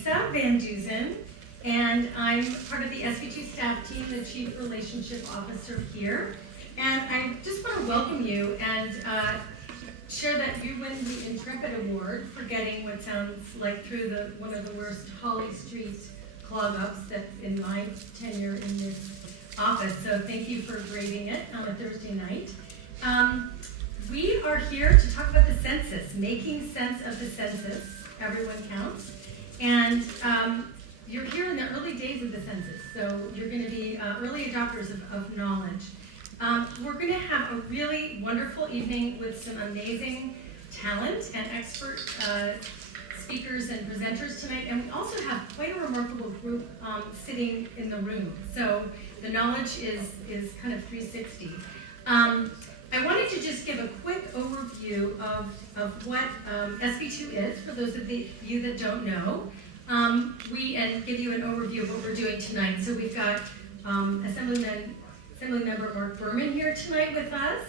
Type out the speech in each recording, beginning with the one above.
Lisa Van Duzen, and I'm part of the SB2 staff team, the Chief Relationship Officer here. And I just want to welcome you and share that you win the Intrepid Award for getting what sounds like through one of the worst Holly Street clog-ups that's in my tenure in this office. So thank you for grading it on a Thursday night. We are here to talk about the census, making sense of the census. Everyone counts. And you're here in the early days of the census, so you're going to be early adopters of knowledge. We're going to have a really wonderful evening with some amazing talent and expert speakers and presenters tonight, and we also have quite a remarkable group sitting in the room. So the knowledge is kind of 360. I wanted to just give a quick overview of what SB2 is, for those of you that don't know, and give you an overview of what we're doing tonight. So we've got Assemblymember Mark Berman here tonight with us,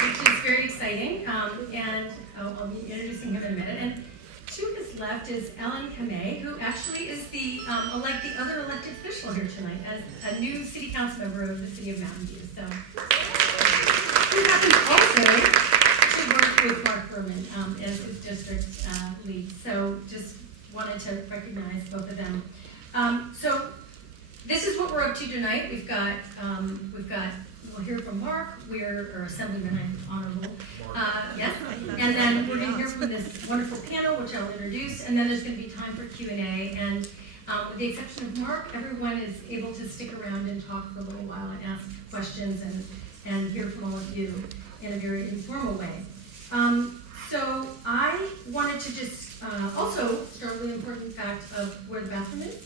which is very exciting, and I'll be introducing him in a minute. And to his left is Ellen Kamei, who actually is the other elected official here tonight as a new city council member of the city of Mountain View. So, who happens also to work with Mark Berman as his district lead. So, just wanted to recognize both of them. So, this is what we're up to tonight. We'll hear from Mark, or Assemblyman, I'm honorable. Yes, and then we're going to hear from this wonderful panel, which I'll introduce, and then there's going to be time for Q&A. And with the exception of Mark, everyone is able to stick around and talk for a little while and ask questions and hear from all of you in a very informal way. So I wanted to just also start with the important fact of where the bathroom is,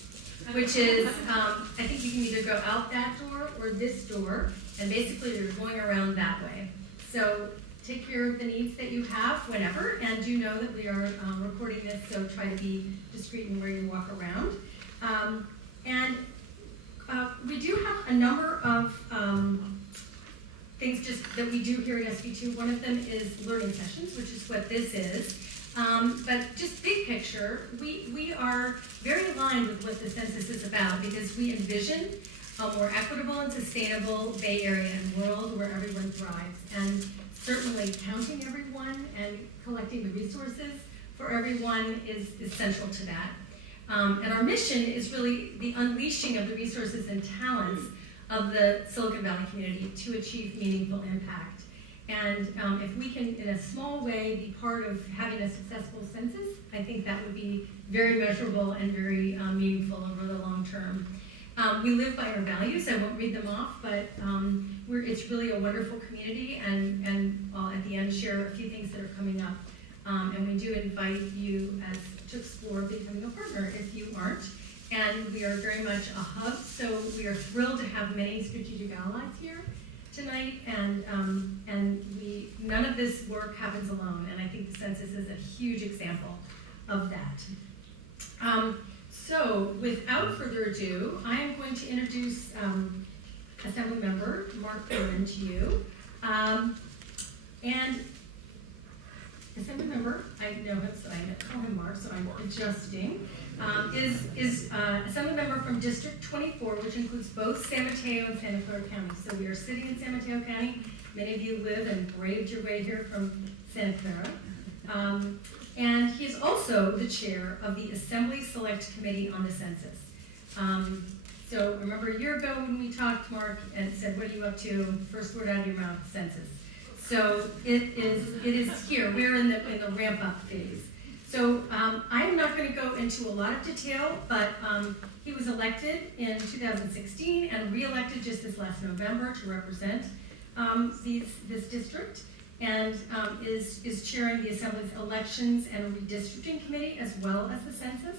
which is, I think you can either go out that door or this door, and basically you're going around that way. So take care of the needs that you have whenever, and do know that we are recording this, so try to be discreet in where you walk around. We do have a number of things just that we do here at SB2. One of them is learning sessions, which is what this is. But just big picture, we are very aligned with what the census is about, because we envision a more equitable and sustainable Bay Area and world where everyone thrives. And certainly counting everyone and collecting the resources for everyone is central to that. And our mission is really the unleashing of the resources and talents of the Silicon Valley community to achieve meaningful impact. And if we can, in a small way, be part of having a successful census, I think that would be very measurable and very meaningful over the long term. We live by our values. I won't read them off, but it's really a wonderful community, and I'll at the end share a few things that are coming up. And we do invite you to explore becoming a partner if you aren't. And we are very much a hub, so we are thrilled to have many strategic allies here tonight, and none of this work happens alone, and I think the census is a huge example of that. So without further ado, I am going to introduce Assemblymember Mark Berman to you. And Assemblymember, I know him, so I call him Mark, so I'm adjusting, is Assemblymember from District 24, which includes both San Mateo and Santa Clara County. So we are sitting in San Mateo County. Many of you live and braved your way here from Santa Clara. And he is also the chair of the Assembly Select Committee on the Census. So remember a year ago when we talked, Mark, and said, what are you up to? First word out of your mouth, census. So it is here. We're in the ramp-up phase. So I'm not going to go into a lot of detail, but he was elected in 2016 and re-elected just this last November to represent this district, and is chairing the Assembly's Elections and Redistricting Committee as well as the Census,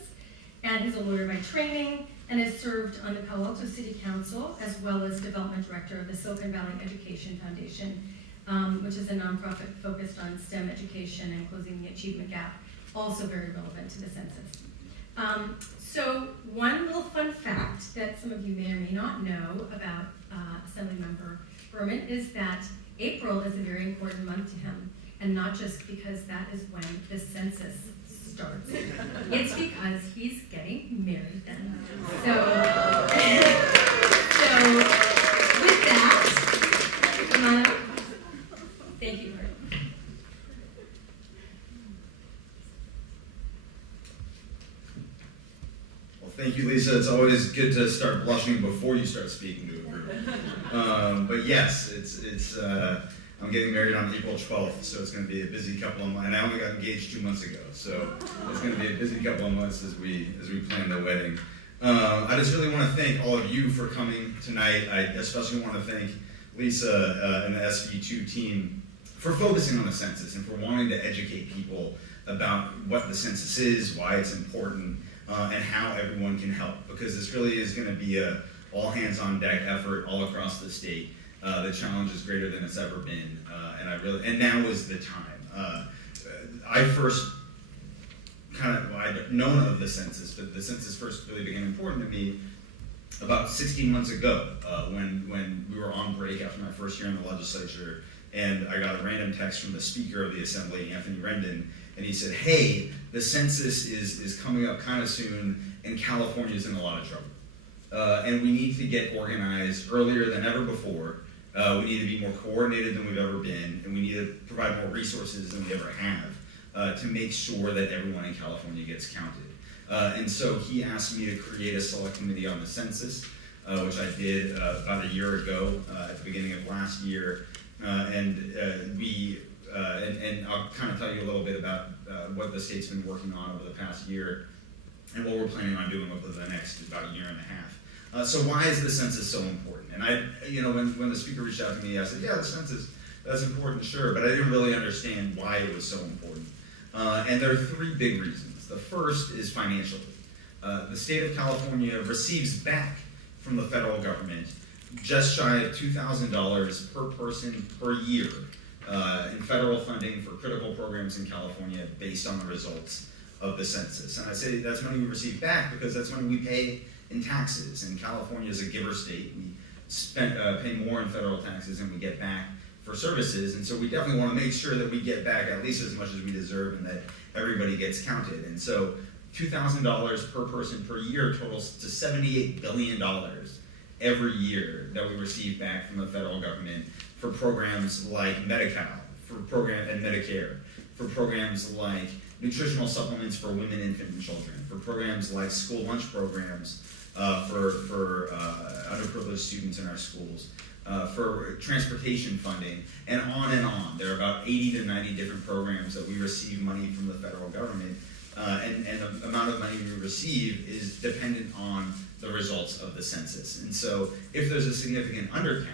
and he's a lawyer by training and has served on the Palo Alto City Council as well as Development Director of the Silicon Valley Education Foundation, which is a nonprofit focused on STEM education and closing the achievement gap, also very relevant to the census. So one little fun fact that some of you may or may not know about Assemblymember Berman is that April is a very important month to him. and not just because that is when the census starts. It's because he's getting married then. So, so with that, come on up. Thank you, Mark. Well, thank you, Lisa. It's always good to start blushing before you start speaking to a group. But yes, I'm getting married on April 12th, so it's going to be a busy couple of months. And I only got engaged 2 months ago, so it's going to be a busy couple of months as we plan the wedding. I just really want to thank all of you for coming tonight. I especially want to thank Lisa and the SV2 team for focusing on the census and for wanting to educate people about what the census is, why it's important, and how everyone can help. Because this really is going to be a all-hands-on-deck effort all across the state. The challenge is greater than it's ever been, and now is the time. I first I'd known of the census, but the census first really became important to me about 16 months ago when we were on break after my first year in the legislature, and I got a random text from the Speaker of the Assembly, Anthony Rendon, and he said, hey, the census is coming up kind of soon, and California's in a lot of trouble. And we need to get organized earlier than ever before. We need to be more coordinated than we've ever been, and we need to provide more resources than we ever have to make sure that everyone in California gets counted. And so he asked me to create a select committee on the census, which I did about a year ago at the beginning of last year. And I'll kind of tell you a little bit about what the state's been working on over the past year and what we're planning on doing over the next about a year and a half. So why is the census so important? And when the Speaker reached out to me, I said, yeah, the census, that's important, sure, but I didn't really understand why it was so important. And there are three big reasons. The first is financially. The state of California receives back from the federal government just shy of $2,000 per person per year in federal funding for critical programs in California based on the results of the census. And I say that's money we receive back because that's money we pay in taxes. And California is a giver state. We pay more in federal taxes than we get back for services, and so we definitely want to make sure that we get back at least as much as we deserve and that everybody gets counted. And so $2,000 per person per year totals to $78 billion every year that we receive back from the federal government for programs like Medi-Cal, and Medicare, for programs like nutritional supplements for women, infant, and children, for programs like school lunch programs for underprivileged students in our schools, for transportation funding, and on and on. There are about 80 to 90 different programs that we receive money from the federal government, and the amount of money we receive is dependent on the results of the census. And so if there's a significant undercount,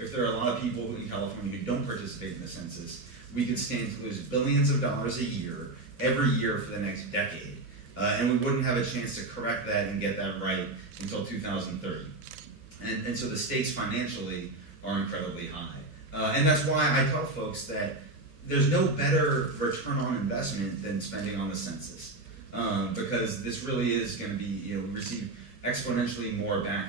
if there are a lot of people in California who don't participate in the census, we could stand to lose billions of dollars a year, every year for the next decade. And we wouldn't have a chance to correct that and get that right until 2030. And so the stakes financially are incredibly high. And that's why I tell folks that there's no better return on investment than spending on the census. Because this really is going to be, we receive exponentially more back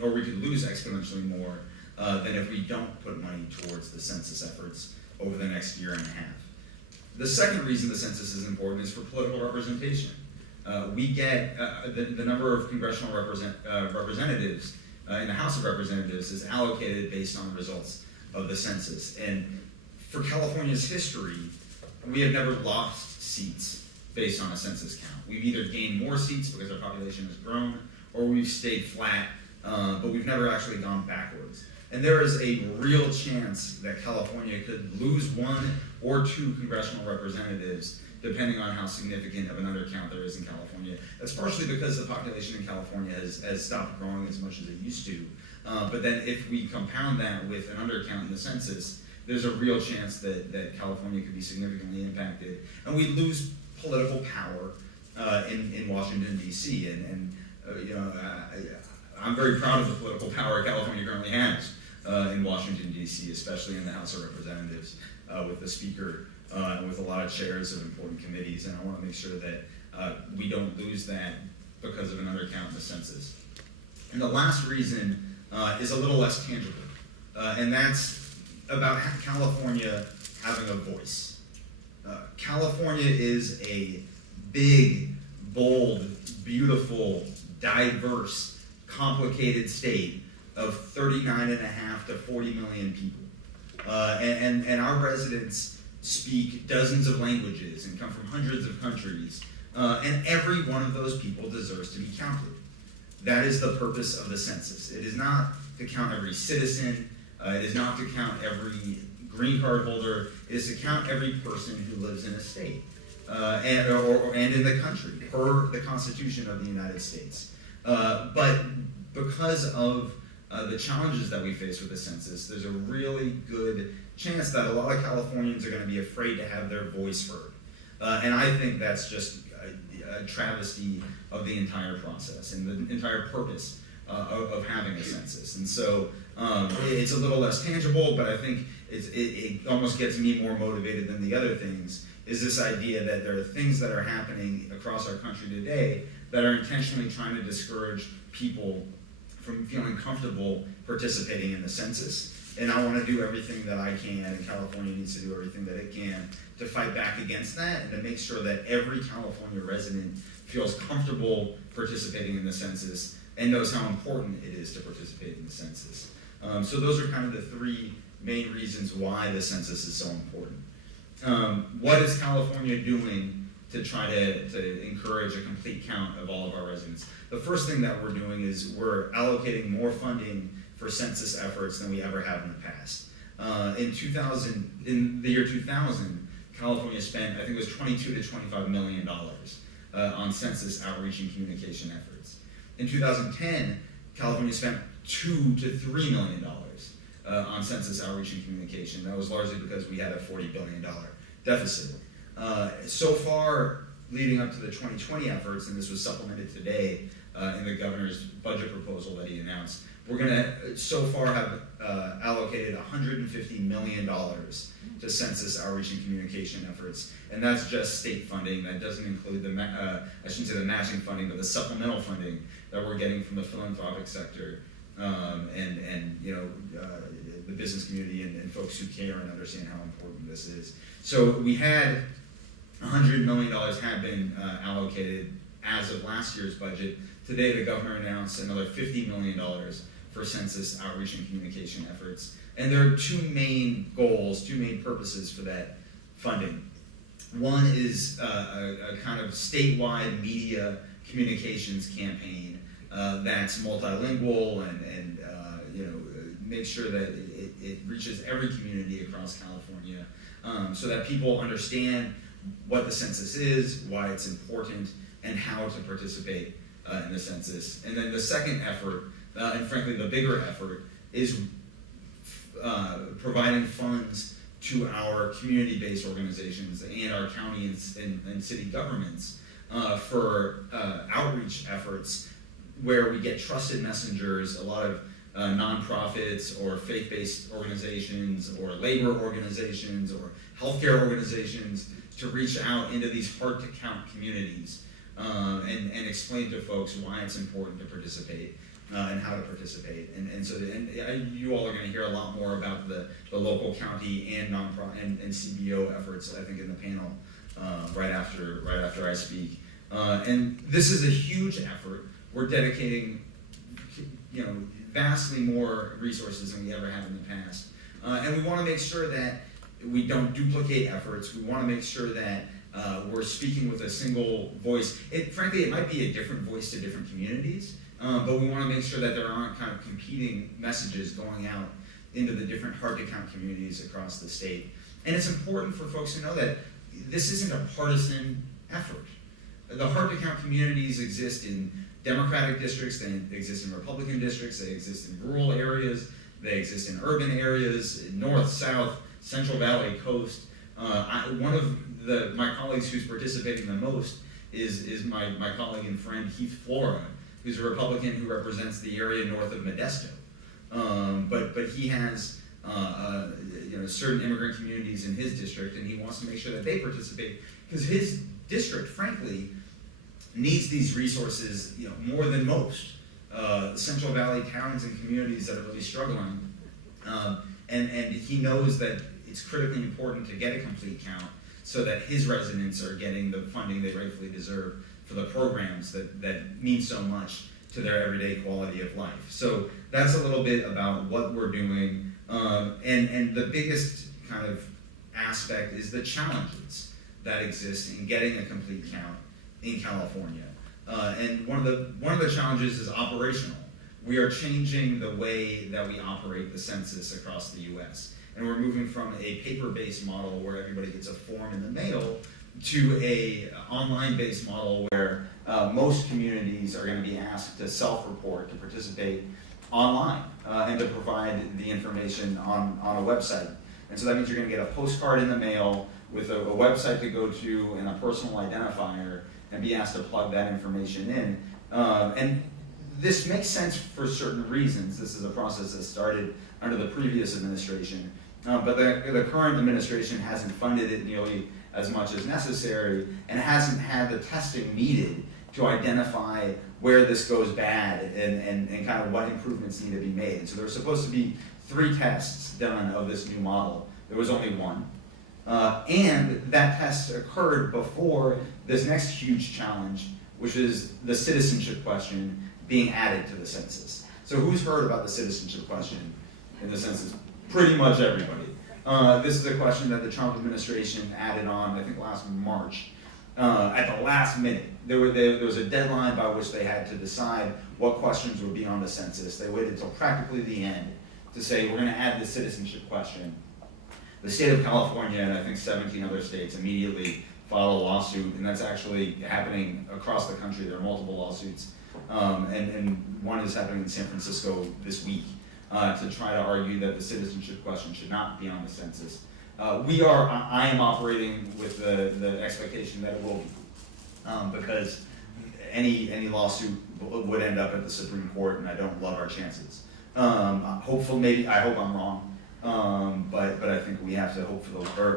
or we could lose exponentially more than if we don't put money towards the census efforts over the next year and a half. The second reason the census is important is for political representation. We get the number of congressional representatives in the House of Representatives is allocated based on the results of the census. And for California's history, we have never lost seats based on a census count. We've either gained more seats because our population has grown, or we've stayed flat, but we've never actually gone backwards. And there is a real chance that California could lose 1 or 2 congressional representatives depending on how significant of an undercount there is in California. That's partially because the population in California has stopped growing as much as it used to. But then if we compound that with an undercount in the census, there's a real chance that California could be significantly impacted. And we lose political power in Washington, D.C. I'm very proud of the political power California currently has in Washington, D.C., especially in the House of Representatives, with the Speaker and with a lot of chairs of important committees. And I want to make sure that we don't lose that because of an undercount in the census. And the last reason is a little less tangible, and that's about California having a voice. California is a big, bold, beautiful, diverse, complicated state of 39.5 to 40 million people. And our residents speak dozens of languages and come from hundreds of countries. And every one of those people deserves to be counted. That is the purpose of the census. It is not to count every citizen. It is not to count every green card holder. It is to count every person who lives in a state and in the country per the Constitution of the United States. But because of the challenges that we face with the census, there's a really good chance that a lot of Californians are going to be afraid to have their voice heard. And I think that's just a travesty of the entire process and the entire purpose of having a census. And so it's a little less tangible, but I think it almost gets me more motivated than the other things, is this idea that there are things that are happening across our country today that are intentionally trying to discourage people from feeling comfortable participating in the census. And I want to do everything that I can, and California needs to do everything that it can to fight back against that and to make sure that every California resident feels comfortable participating in the census and knows how important it is to participate in the census. So those are kind of the three main reasons why the census is so important. What is California doing to try to encourage a complete count of all of our residents? The first thing that we're doing is we're allocating more funding for census efforts than we ever have in the past. In the year 2000, California spent, I think it was $22 to $25 million on census outreach and communication efforts. In 2010, California spent $2 to $3 million on census outreach and communication. That was largely because we had a $40 billion deficit. So far, leading up to the 2020 efforts, and this was supplemented today in the governor's budget proposal that he announced, we're going to so far have allocated $150 million to census outreach and communication efforts, and that's just state funding. That doesn't include the I shouldn't say the matching funding, but the supplemental funding that we're getting from the philanthropic sector and the business community and folks who care and understand how important this is. So we had $100 million have been allocated as of last year's budget. Today, the governor announced another $50 million for census outreach and communication efforts. And there are two main goals, two main purposes for that funding. One is a kind of statewide media communications campaign that's multilingual and make sure that it reaches every community across California so that people understand what the census is, why it's important, and how to participate in the census. And then the second effort, and frankly the bigger effort, is providing funds to our community-based organizations and our county and city governments for outreach efforts where we get trusted messengers, a lot of nonprofits or faith-based organizations or labor organizations or healthcare organizations to reach out into these hard-to-count communities and explain to folks why it's important to participate and how to participate. And so you all are going to hear a lot more about the local, county, and nonprofit and CBO efforts, I think, in the panel right after I speak. And this is a huge effort. We're dedicating, vastly more resources than we ever have in the past. And we want to make sure that we don't duplicate efforts. We want to make sure that we're speaking with a single voice. Frankly, it might be a different voice to different communities, but we want to make sure that there aren't kind of competing messages going out into the different hard-to-count communities across the state. And it's important for folks to know that this isn't a partisan effort. The hard-to-count communities exist in Democratic districts, they exist in Republican districts, they exist in rural areas, they exist in urban areas, north, south, Central Valley, coast. One of my colleagues who's participating the most is my colleague and friend Heath Flora, who's a Republican who represents the area north of Modesto. But he has certain immigrant communities in his district, and he wants to make sure that they participate because his district, frankly, needs these resources more than most. Central Valley towns and communities that are really struggling, and he knows that it's critically important to get a complete count so that his residents are getting the funding they rightfully deserve for the programs that mean so much to their everyday quality of life. So that's a little bit about what we're doing, and the biggest kind of aspect is the challenges that exist in getting a complete count in California. And one of the challenges is operational. We are changing the way that we operate the census across the U.S. And we're moving from a paper-based model where everybody gets a form in the mail to a online-based model where most communities are going to be asked to self-report, to participate online, and to provide the information on a website. And so that means you're going to get a postcard in the mail with a website to go to and a personal identifier and be asked to plug that information in. And this makes sense for certain reasons. This is a process that started under the previous administration, but the current administration hasn't funded it nearly as much as necessary and hasn't had the testing needed to identify where this goes bad and kind of what improvements need to be made. And so there were supposed to be 3 tests done of this new model. There was only 1. And that test occurred before this next huge challenge, which is the citizenship question being added to the census. So who's heard about the citizenship question in the census? Pretty much everybody. This is a question that the Trump administration added on, I think last March, at the last minute. There was a deadline by which they had to decide what questions would be on the census. They waited till practically the end to say, we're going to add the citizenship question. The state of California and I think 17 other states immediately filed a lawsuit, and that's actually happening across the country. There are multiple lawsuits, and one is happening in San Francisco this week to try to argue that the citizenship question should not be on the census. I am operating with the expectation that it will be, because any lawsuit would end up at the Supreme Court, and I don't love our chances. Hopefully, I hope I'm wrong. But I think we have to hope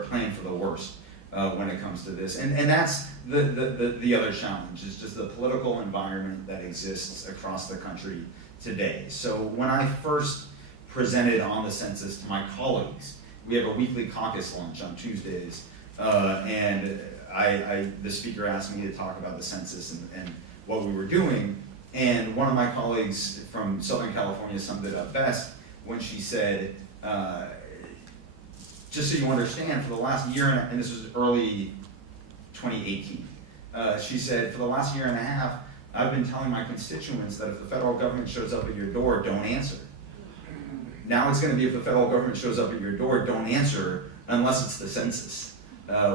plan for the worst when it comes to this, and that's the other challenge is just the political environment that exists across the country today. So when I first presented on the census to my colleagues, we have a weekly caucus lunch on Tuesdays, and the speaker asked me to talk about the census and what we were doing, and one of my colleagues from Southern California summed it up best when she said, just so you understand, for the last year, and this was early 2018, she said, for the last year and a half, I've been telling my constituents that if the federal government shows up at your door, don't answer. Now it's going to be if the federal government shows up at your door, don't answer unless it's the census,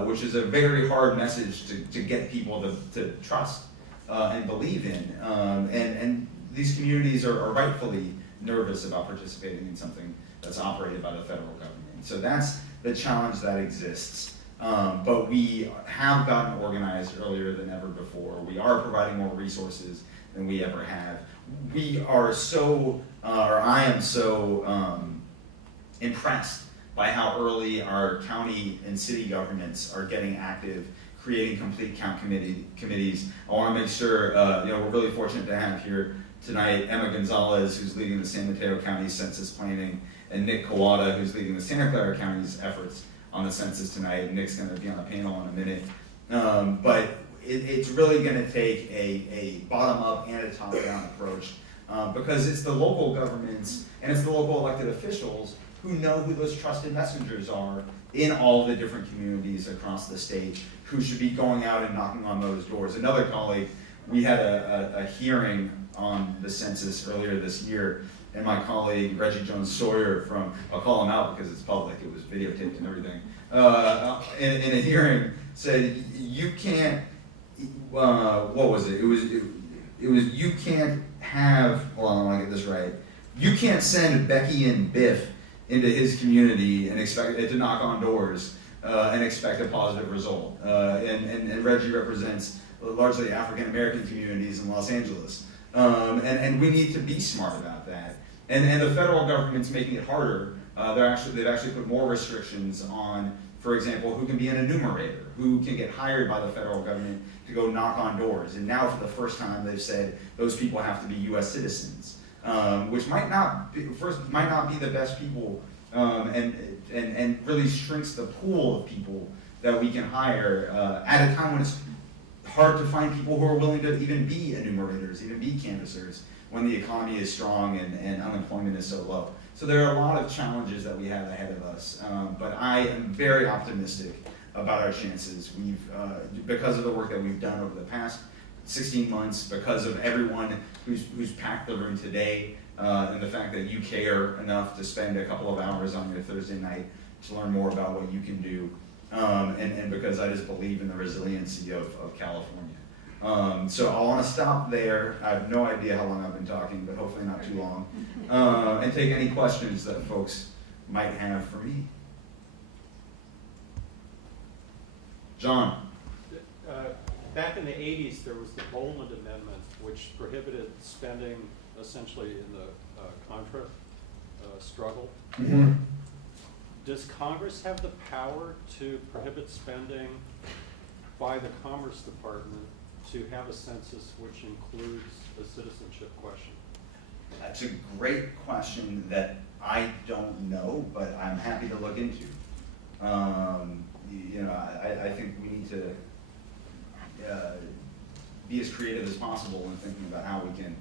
which is a very hard message to get people to trust and believe in. And these communities are rightfully nervous about participating in something that's operated by the federal government. So that's the challenge that exists. But we have gotten organized earlier than ever before. We are providing more resources than we ever have. We are I am so impressed by how early our county and city governments are getting active, creating complete count committees. I want to make sure, we're really fortunate to have here tonight Emma Gonzalez, who's leading the San Mateo County Census Planning, and Nick Kawada, who's leading the Santa Clara County's efforts on the census tonight. Nick's going to be on the panel in a minute. But it's really going to take a bottom-up and a top-down approach because it's the local governments and it's the local elected officials who know who those trusted messengers are in all the different communities across the state who should be going out and knocking on those doors. Another colleague, we had a hearing on the census earlier this year, and my colleague Reggie Jones Sawyer I'll call him out because it's public, it was videotaped and everything, in a hearing said, you can't, what was it? It was you can't have, hold on, I want to get this right. You can't send Becky and Biff into his community and expect it to knock on doors and expect a positive result. And Reggie represents largely African American communities in Los Angeles. And we need to be smart about that. And the federal government's making it harder. They've actually put more restrictions on, for example, who can be an enumerator, who can get hired by the federal government to go knock on doors. And now for the first time they've said those people have to be US citizens, which might not be the best people and really shrinks the pool of people that we can hire at a time when it's hard to find people who are willing to even be enumerators, even be canvassers, when the economy is strong and unemployment is so low. So there are a lot of challenges that we have ahead of us, but I am very optimistic about our chances. Because of the work that we've done over the past 16 months, because of everyone who's packed the room today, and the fact that you care enough to spend a couple of hours on your Thursday night to learn more about what you can do, and because I just believe in the resiliency of California. So I want to stop there. I have no idea how long I've been talking, but hopefully not too long, and take any questions that folks might have for me. John. Back in the 80s, there was the Boland Amendment, which prohibited spending essentially in the Contra struggle. Mm-hmm. Does Congress have the power to prohibit spending by the Commerce Department to have a census which includes a citizenship question? That's a great question that I don't know, but I'm happy to look into. I think we need to be as creative as possible in thinking about how we can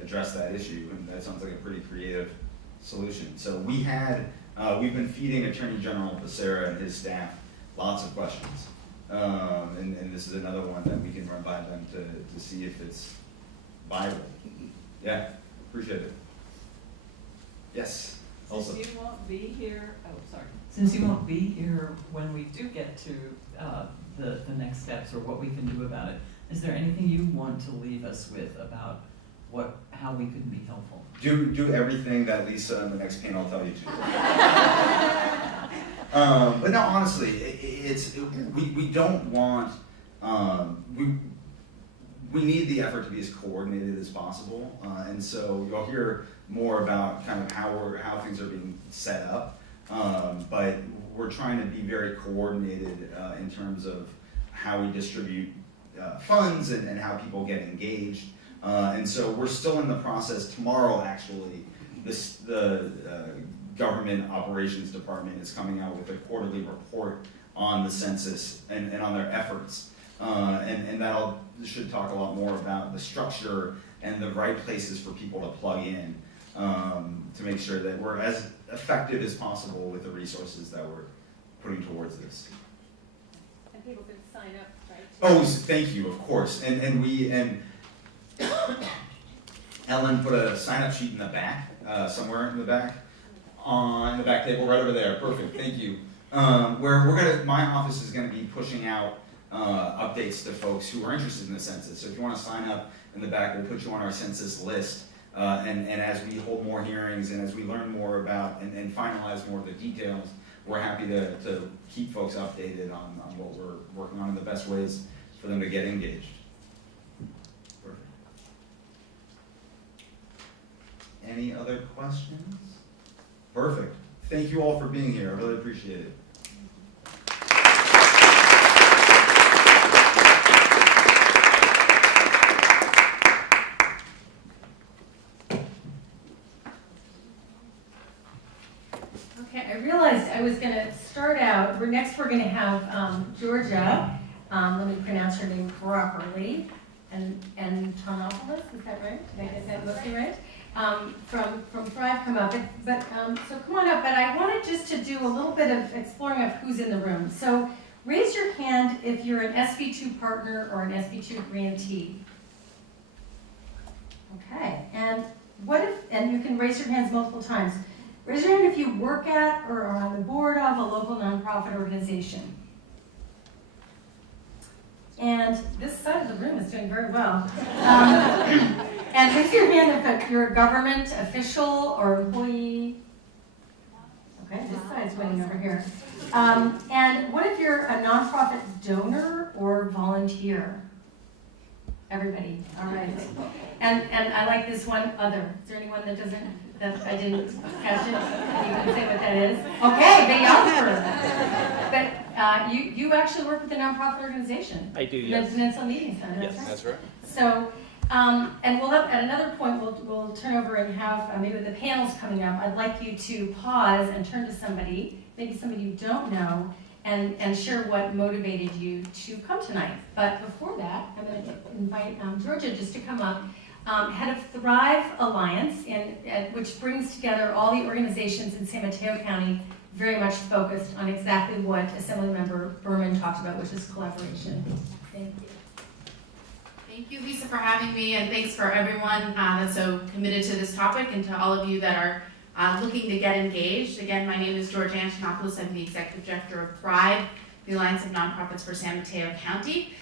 address that issue, and that sounds like a pretty creative solution. So we've been feeding Attorney General Becerra and his staff lots of questions, and this is another one that we can run by them to see if it's viable. Yeah, appreciate it. Yes. Also. Since you won't be here, Since you won't be here when we do get to the next steps or what we can do about it, is there anything you want to leave us with about how we could be helpful? Do everything that Lisa in the next panel tell you to. But no, honestly, we don't want we need the effort to be as coordinated as possible, and so you'll hear more about kind of how things are being set up. But we're trying to be very coordinated in terms of how we distribute funds and how people get engaged. And so we're still in the process. Tomorrow, actually, the Government Operations Department is coming out with a quarterly report on the census and on their efforts. And that should talk a lot more about the structure and the right places for people to plug in to make sure that we're as effective as possible with the resources that we're putting towards this. And people can sign up, right? Oh, thank you, of course. And Ellen put a sign-up sheet in the back, somewhere in the back, on the back table right over there. Perfect, thank you. Where my office is going to be pushing out updates to folks who are interested in the census. So if you want to sign up in the back, we'll put you on our census list. And as we hold more hearings and as we learn more about and finalize more of the details, we're happy to keep folks updated on what we're working on and the best ways for them to get engaged. Perfect. Any other questions? Perfect. Thank you all for being here. I really appreciate it. Okay, I realized I was going to start out. Next we're going to have Georgia. Let me pronounce her name properly. And Tonopoulos, is that right? Did I get that mostly right? From Thrive come up. So come on up. But I wanted just to do a little bit of exploring of who's in the room. So raise your hand if you're an SV2 partner or an SV2 grantee. Okay, and you can raise your hands multiple times. Raise your hand if you work at or are on the board of a local nonprofit organization. And this side of the room is doing very well. And raise your hand if you're a government official or employee. Okay, this side's winning over here. And what if you're a nonprofit donor or volunteer? Everybody, all right. And I like this one, other. Is there anyone that I didn't catch it? You can say what that is. Okay, videographer. But you actually work with a nonprofit organization. I do, yes. The Peninsula Meeting Center. Yes, right? that's right. So And we'll have, at another point, we'll turn over and have, maybe the panels coming up, I'd like you to pause and turn to somebody, maybe somebody you don't know, and share what motivated you to come tonight. But before that, I'm going to invite Georgia just to come up, head of Thrive Alliance, which brings together all the organizations in San Mateo County, very much focused on exactly what Assemblymember Berman talked about, which is collaboration. Thank you. Thank you, Lisa, for having me, and thanks for everyone that's so committed to this topic, and to all of you that are looking to get engaged. Again, my name is Georgia Antonopoulos. I'm the Executive Director of Thrive, the Alliance of Nonprofits for San Mateo County.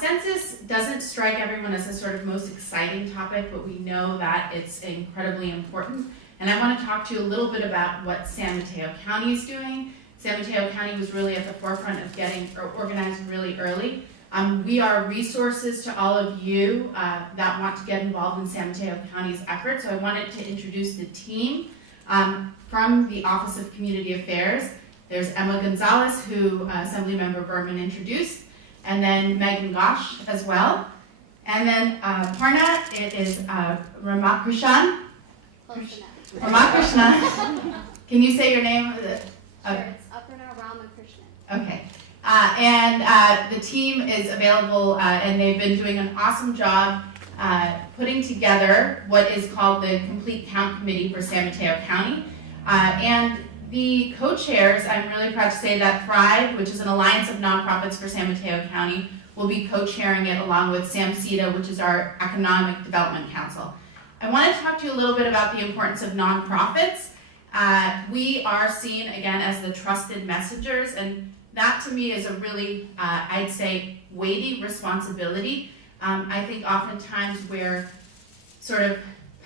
Census doesn't strike everyone as the sort of most exciting topic, but we know that it's incredibly important. And I want to talk to you a little bit about what San Mateo County is doing. San Mateo County was really at the forefront of getting organized really early. We are resources to all of you that want to get involved in San Mateo County's efforts. So I wanted to introduce the team from the Office of Community Affairs. There's Emma Gonzalez, who Assemblymember Berman introduced, and then Megan Gosh as well. And then Parna, it is Ramakrishnan. Close enough. Ramakrishnan. Can you say your name? Sure, it's Aparna Ramakrishnan. Okay. And the team is available, and they've been doing an awesome job putting together what is called the Complete Count Committee for San Mateo County. And the co-chairs, I'm really proud to say that Thrive, which is an alliance of nonprofits for San Mateo County, will be co-chairing it along with SAMCETA, which is our Economic Development Council. I want to talk to you a little bit about the importance of nonprofits. We are seen, again, as the trusted messengers, and that to me is a really, I'd say, weighty responsibility. I think oftentimes we're sort of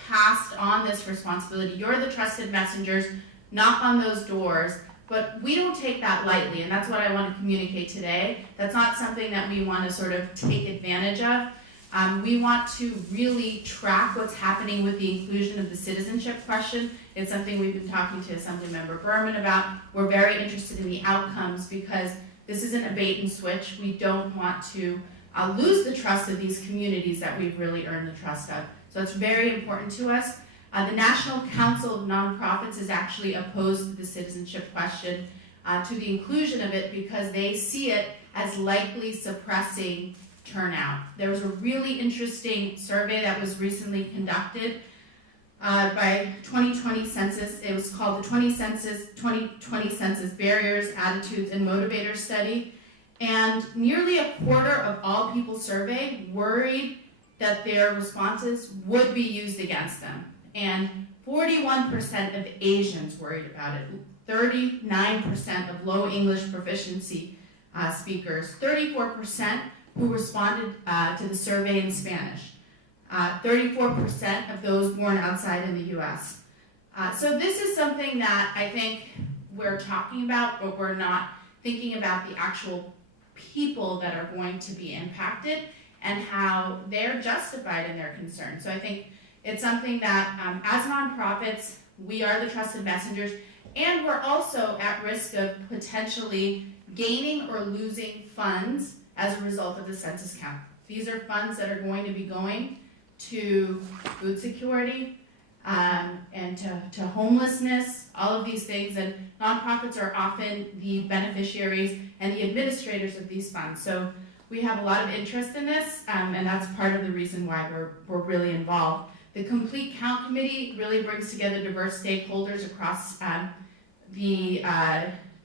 passed on this responsibility. You're the trusted messengers, knock on those doors, but we don't take that lightly, and that's what I want to communicate today. That's not something that we want to sort of take advantage of. We want to really track what's happening with the inclusion of the citizenship question. It's something we've been talking to Assemblymember Berman about. We're very interested in the outcomes because this isn't a bait and switch. We don't want to lose the trust of these communities that we've really earned the trust of. So it's very important to us. The National Council of Nonprofits is actually opposed to the citizenship question, to the inclusion of it, because they see it as likely suppressing turnout. There was a really interesting survey that was recently conducted by 2020 Census. It was called the 2020 Census Barriers, Attitudes, and Motivators Study. And nearly a quarter of all people surveyed worried that their responses would be used against them. And 41% of Asians worried about it. 39% of low English proficiency speakers. 34% who responded to the survey in Spanish. 34% of those born outside in the US. So this is something that I think we're talking about, but we're not thinking about the actual people that are going to be impacted and how they're justified in their concern. So I think it's something that as nonprofits, we are the trusted messengers, and we're also at risk of potentially gaining or losing funds as a result of the census count. These are funds that are going to be going to food security and to homelessness, all of these things, and nonprofits are often the beneficiaries and the administrators of these funds. So we have a lot of interest in this, and that's part of the reason why we're really involved. The Complete Count Committee really brings together diverse stakeholders across the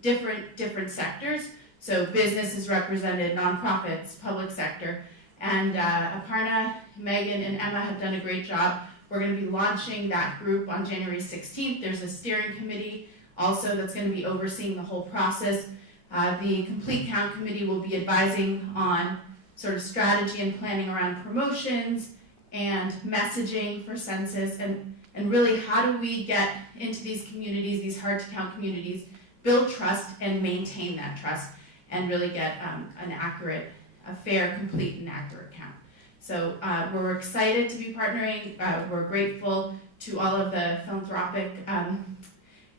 different sectors. So business is represented, nonprofits, public sector, and Aparna, Megan, and Emma have done a great job. We're going to be launching that group on January 16th. There's a steering committee also that's going to be overseeing the whole process. The Complete Count Committee will be advising on sort of strategy and planning around promotions and messaging for census, and really how do we get into these communities, these hard to count communities, build trust and maintain that trust, and really get an accurate, a fair, complete, and accurate count. So we're excited to be partnering. We're grateful to all of the philanthropic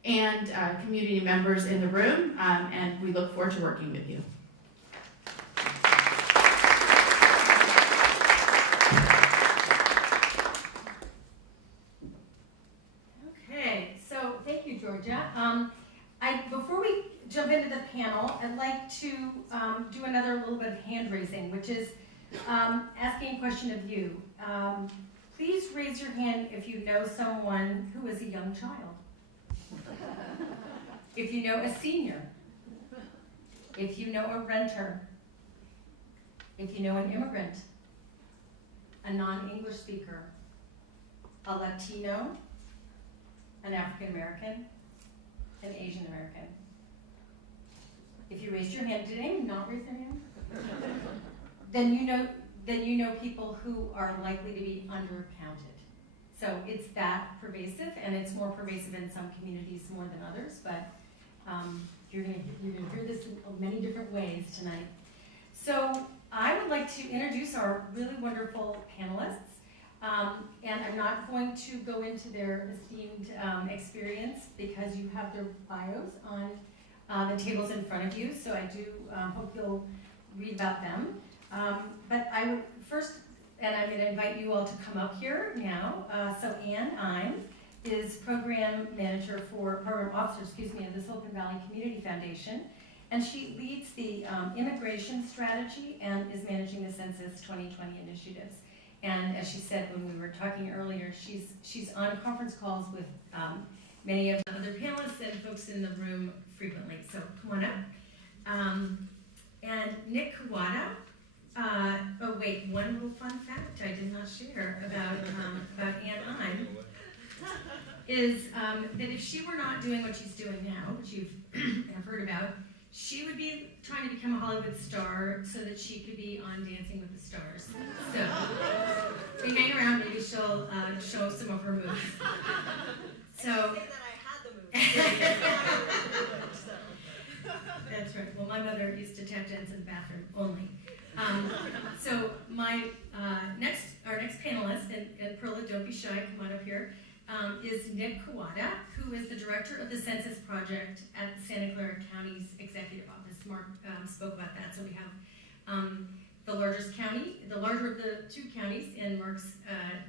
and community members in the room, and we look forward to working with you. Georgia. Before we jump into the panel, I'd like to do another little bit of hand raising, which is asking a question of you. Please raise your hand if you know someone who is a young child. If you know a senior. If you know a renter. If you know an immigrant. A non-English speaker. A Latino. An African American. An Asian American. If you raised your hand, did anyone not raise their hand? Then you know people who are likely to be undercounted. So it's that pervasive, and it's more pervasive in some communities more than others, but you're gonna hear this in many different ways tonight. So I would like to introduce our really wonderful panelists. And I'm not going to go into their esteemed experience because you have their bios on the tables in front of you, so I do hope you'll read about them. But I would first, and I'm going to invite you all to come up here now. So Ann Ime is program officer, of the Silicon Valley Community Foundation, and she leads the immigration strategy and is managing the Census 2020 initiatives. And as she said when we were talking earlier, she's on conference calls with many of the other panelists and folks in the room frequently. So come on up. And Nick Kawada. Oh wait, one little fun fact I did not share about Ann Ime is that if she were not doing what she's doing now, which you've have heard about, she would be trying to become a Hollywood star so that she could be on Dancing with the Stars. So, if you hang around, maybe she'll show some of her moves. So, I didn't say that I had the moves. That's right. Well, my mother used to tap dance in the bathroom only. So our next panelist, and Perla, don't be shy, come on up here, is Nick Kawada, who is the director of the Census Project at Santa Clara County's Executive Office. Mark spoke about that. So we have the larger of the two counties in Mark's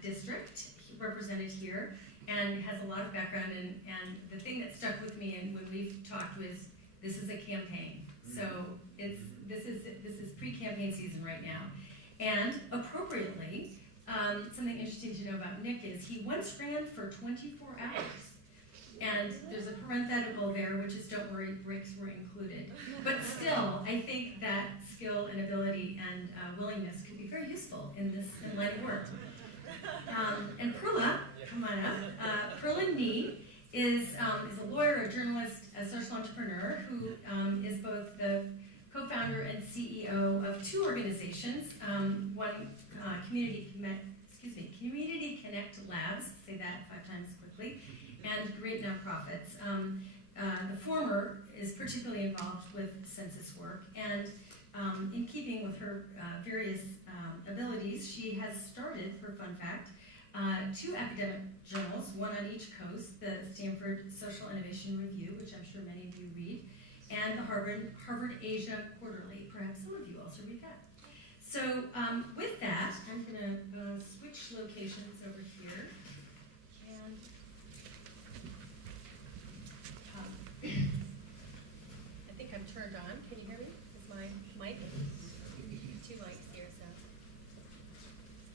district represented here, and has a lot of background. And the thing that stuck with me, and when we've talked, was this is a campaign. So this is pre-campaign season right now, and appropriately. Something interesting to know about Nick is he once ran for 24 hours. And there's a parenthetical there, which is don't worry, breaks were included. But still, I think that skill and ability and willingness could be very useful in line of work. And Perla, come on up. Perla Nee is a lawyer, a journalist, a social entrepreneur who is both the co-founder and CEO of two organizations, one Community Connect Labs, say that 5 times quickly, and great nonprofits. The former is particularly involved with census work, and in keeping with her various abilities, she has started, for fun fact, 2 academic journals, one on each coast, the Stanford Social Innovation Review, which I'm sure many of you read, and the Harvard Asia Quarterly. Perhaps some of you also read that. So with that, I'm going to switch locations over here. And I think I'm turned on. Can you hear me? Is my mic? 2 mics here, so.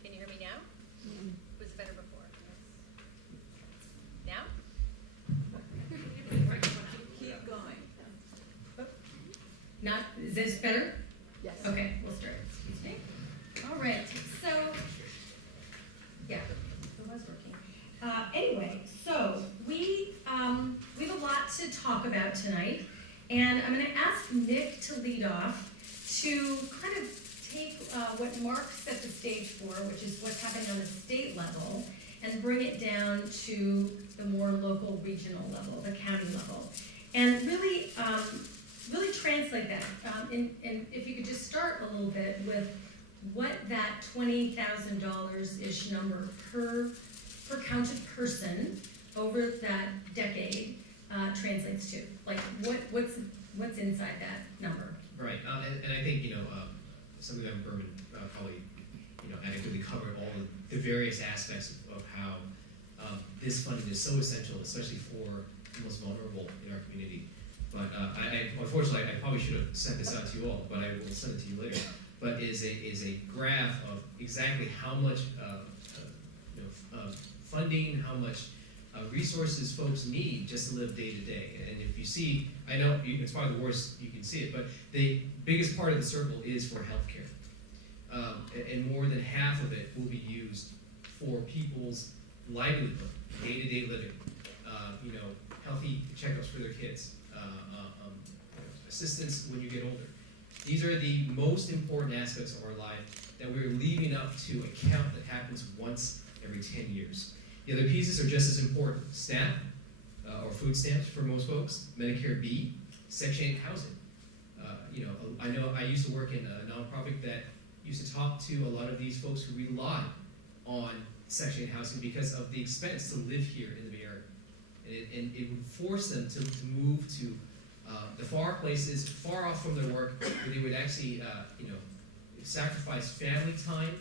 Can you hear me now? Mm-hmm. Was it better before? Now? Keep going. not, is this better? Yes. Okay, we'll start. Excuse me. All right, so, yeah, it was working. Anyway, so we have a lot to talk about tonight, and I'm going to ask Nick to lead off to kind of take what Mark set the stage for, which is what's happening on the state level, and bring it down to the more local, regional level, the county level, and really translate that. And if you could just start a little bit with what that $20,000-ish number per counted person over that decade translates to. Like what's inside that number? Right, and I think something that Berman probably adequately covered all the various aspects of how this funding is so essential, especially for most vulnerable in our community. But unfortunately, I probably should have sent this out to you all, but I will send it to you later. But is a graph of exactly how much funding, how much resources folks need just to live day to day. And if you see, I know it's probably the worst you can see it, but the biggest part of the circle is for healthcare. And more than half of it will be used for people's livelihood, day-to-day living, healthy checkups for their kids, assistance when you get older. These are the most important aspects of our life that we're leaving up to a count that happens once every 10 years. The other pieces are just as important. SNAP, or food stamps for most folks, Medicare B, Section 8 housing. I know I used to work in a nonprofit that used to talk to a lot of these folks who rely on Section 8 housing because of the expense to live here in the Bay Area. And it would force them to move to the far places, far off from their work, where they would actually, sacrifice family time,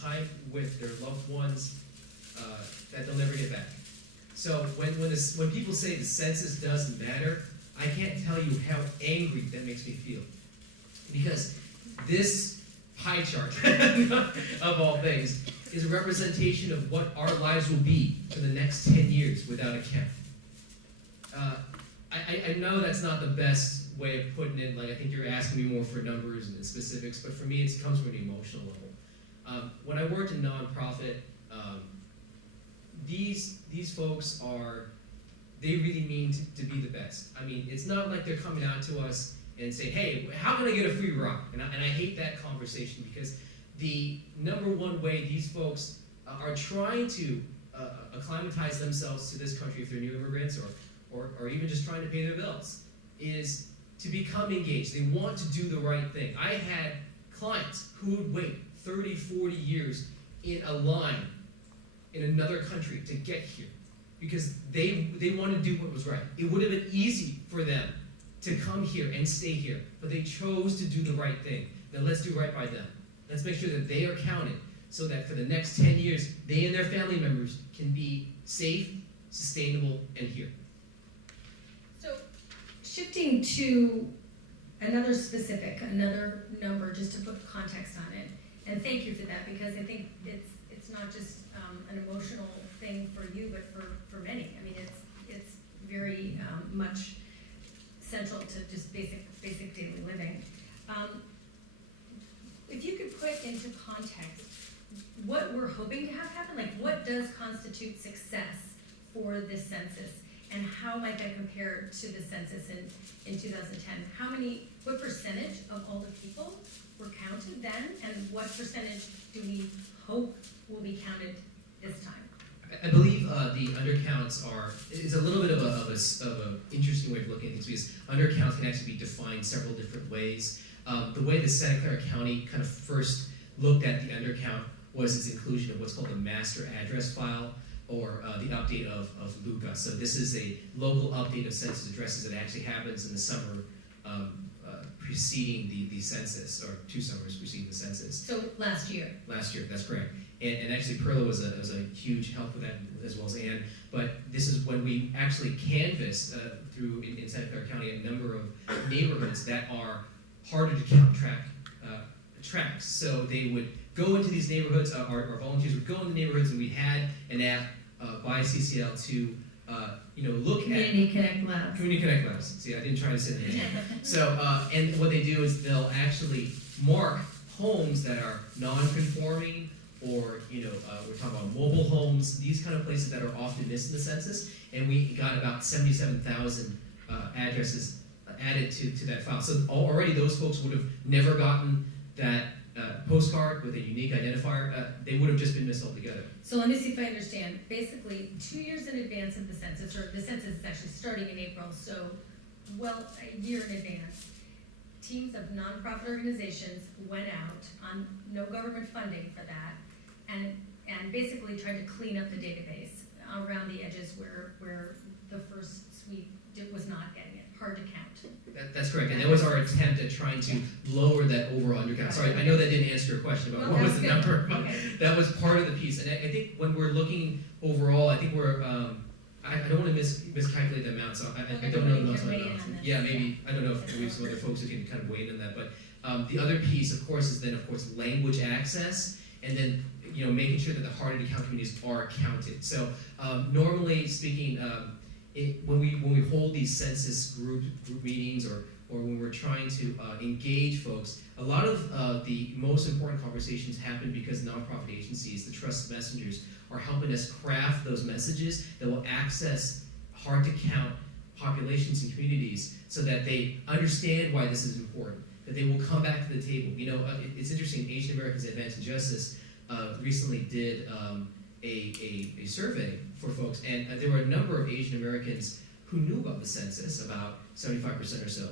time with their loved ones that they'll never get back. So when people say the census doesn't matter, I can't tell you how angry that makes me feel. Because this pie chart, of all things, is a representation of what our lives will be for the next 10 years without a count. I know that's not the best way of putting it. Like, I think you're asking me more for numbers and specifics, but for me, it comes from an emotional level. When I worked in nonprofit, these folks they really mean to be the best. I mean, it's not like they're coming out to us and saying, hey, how can I get a free ride? And I hate that conversation, because the number one way these folks are trying to acclimatize themselves to this country, if they're new immigrants or even just trying to pay their bills, is to become engaged. They want to do the right thing. I had clients who would wait 30, 40 years in a line in another country to get here because they wanted to do what was right. It would have been easy for them to come here and stay here, but they chose to do the right thing. Now let's do right by them. Let's make sure that they are counted so that for the next 10 years, they and their family members can be safe, sustainable, and here. So, shifting to another number, just to put context on it, and thank you for that, because I think it's not just an emotional thing for you, but for many. I mean, it's very much central to just basic daily living. If you could put into context what we're hoping to have happen, like what does constitute success for this census, and how might that compare to the census in 2010? What percentage of all the people were counted then, and what percentage do we hope will be counted this time? I believe the undercounts is a little bit of an interesting way of looking at things, because undercounts can actually be defined several different ways. The way the Santa Clara County kind of first looked at the undercount was its inclusion of what's called the master address file, or the update of LUCA. So this is a local update of census addresses that actually happens in the summer preceding the census, or 2 summers preceding the census. So last year. Last year, that's correct. And actually Perla was a huge help with that, as well as Ann. But this is when we actually canvassed through in Santa Clara County a number of neighborhoods that are harder to count tracks. So they would go into these neighborhoods, our volunteers would go into neighborhoods, and we had an app by CCL to look Community Connect Labs. Community Connect Labs. See, I didn't try to say the name. So, and what they do is they'll actually mark homes that are non-conforming, or we're talking about mobile homes, these kind of places that are often missed in the census, and we got about 77,000 addresses added to that file. So already those folks would have never gotten that postcard with a unique identifier. They would have just been missed altogether. So let me see if I understand. Basically, 2 years in advance of the census, or the census is actually starting in April, so a year in advance, teams of nonprofit organizations went out on no government funding for that, and basically tried to clean up the database around the edges where the first sweep was not getting it, hard to count. That's correct, and that was our attempt at trying to lower that overall undercount. Sorry, I know that didn't answer your question about what was the number, but that was part of the piece. And I think when we're looking overall, I think I don't want to miscalculate the amount, so I don't know the amounts on that. Yeah, maybe, I don't know if we have some other folks who can kind of weigh in on that, but the other piece, of course, is then, of course, language access, and then, you know, making sure that the hard-to-count communities are counted. So normally speaking, when we hold these census group meetings or when we're trying to engage folks, a lot of the most important conversations happen because nonprofit agencies, the trust messengers, are helping us craft those messages that will access hard-to-count populations and communities so that they understand why this is important, that they will come back to the table. You know, it's interesting, Asian Americans Advancing Justice recently did a survey for folks, and there were a number of Asian Americans who knew about the census, about 75% or so,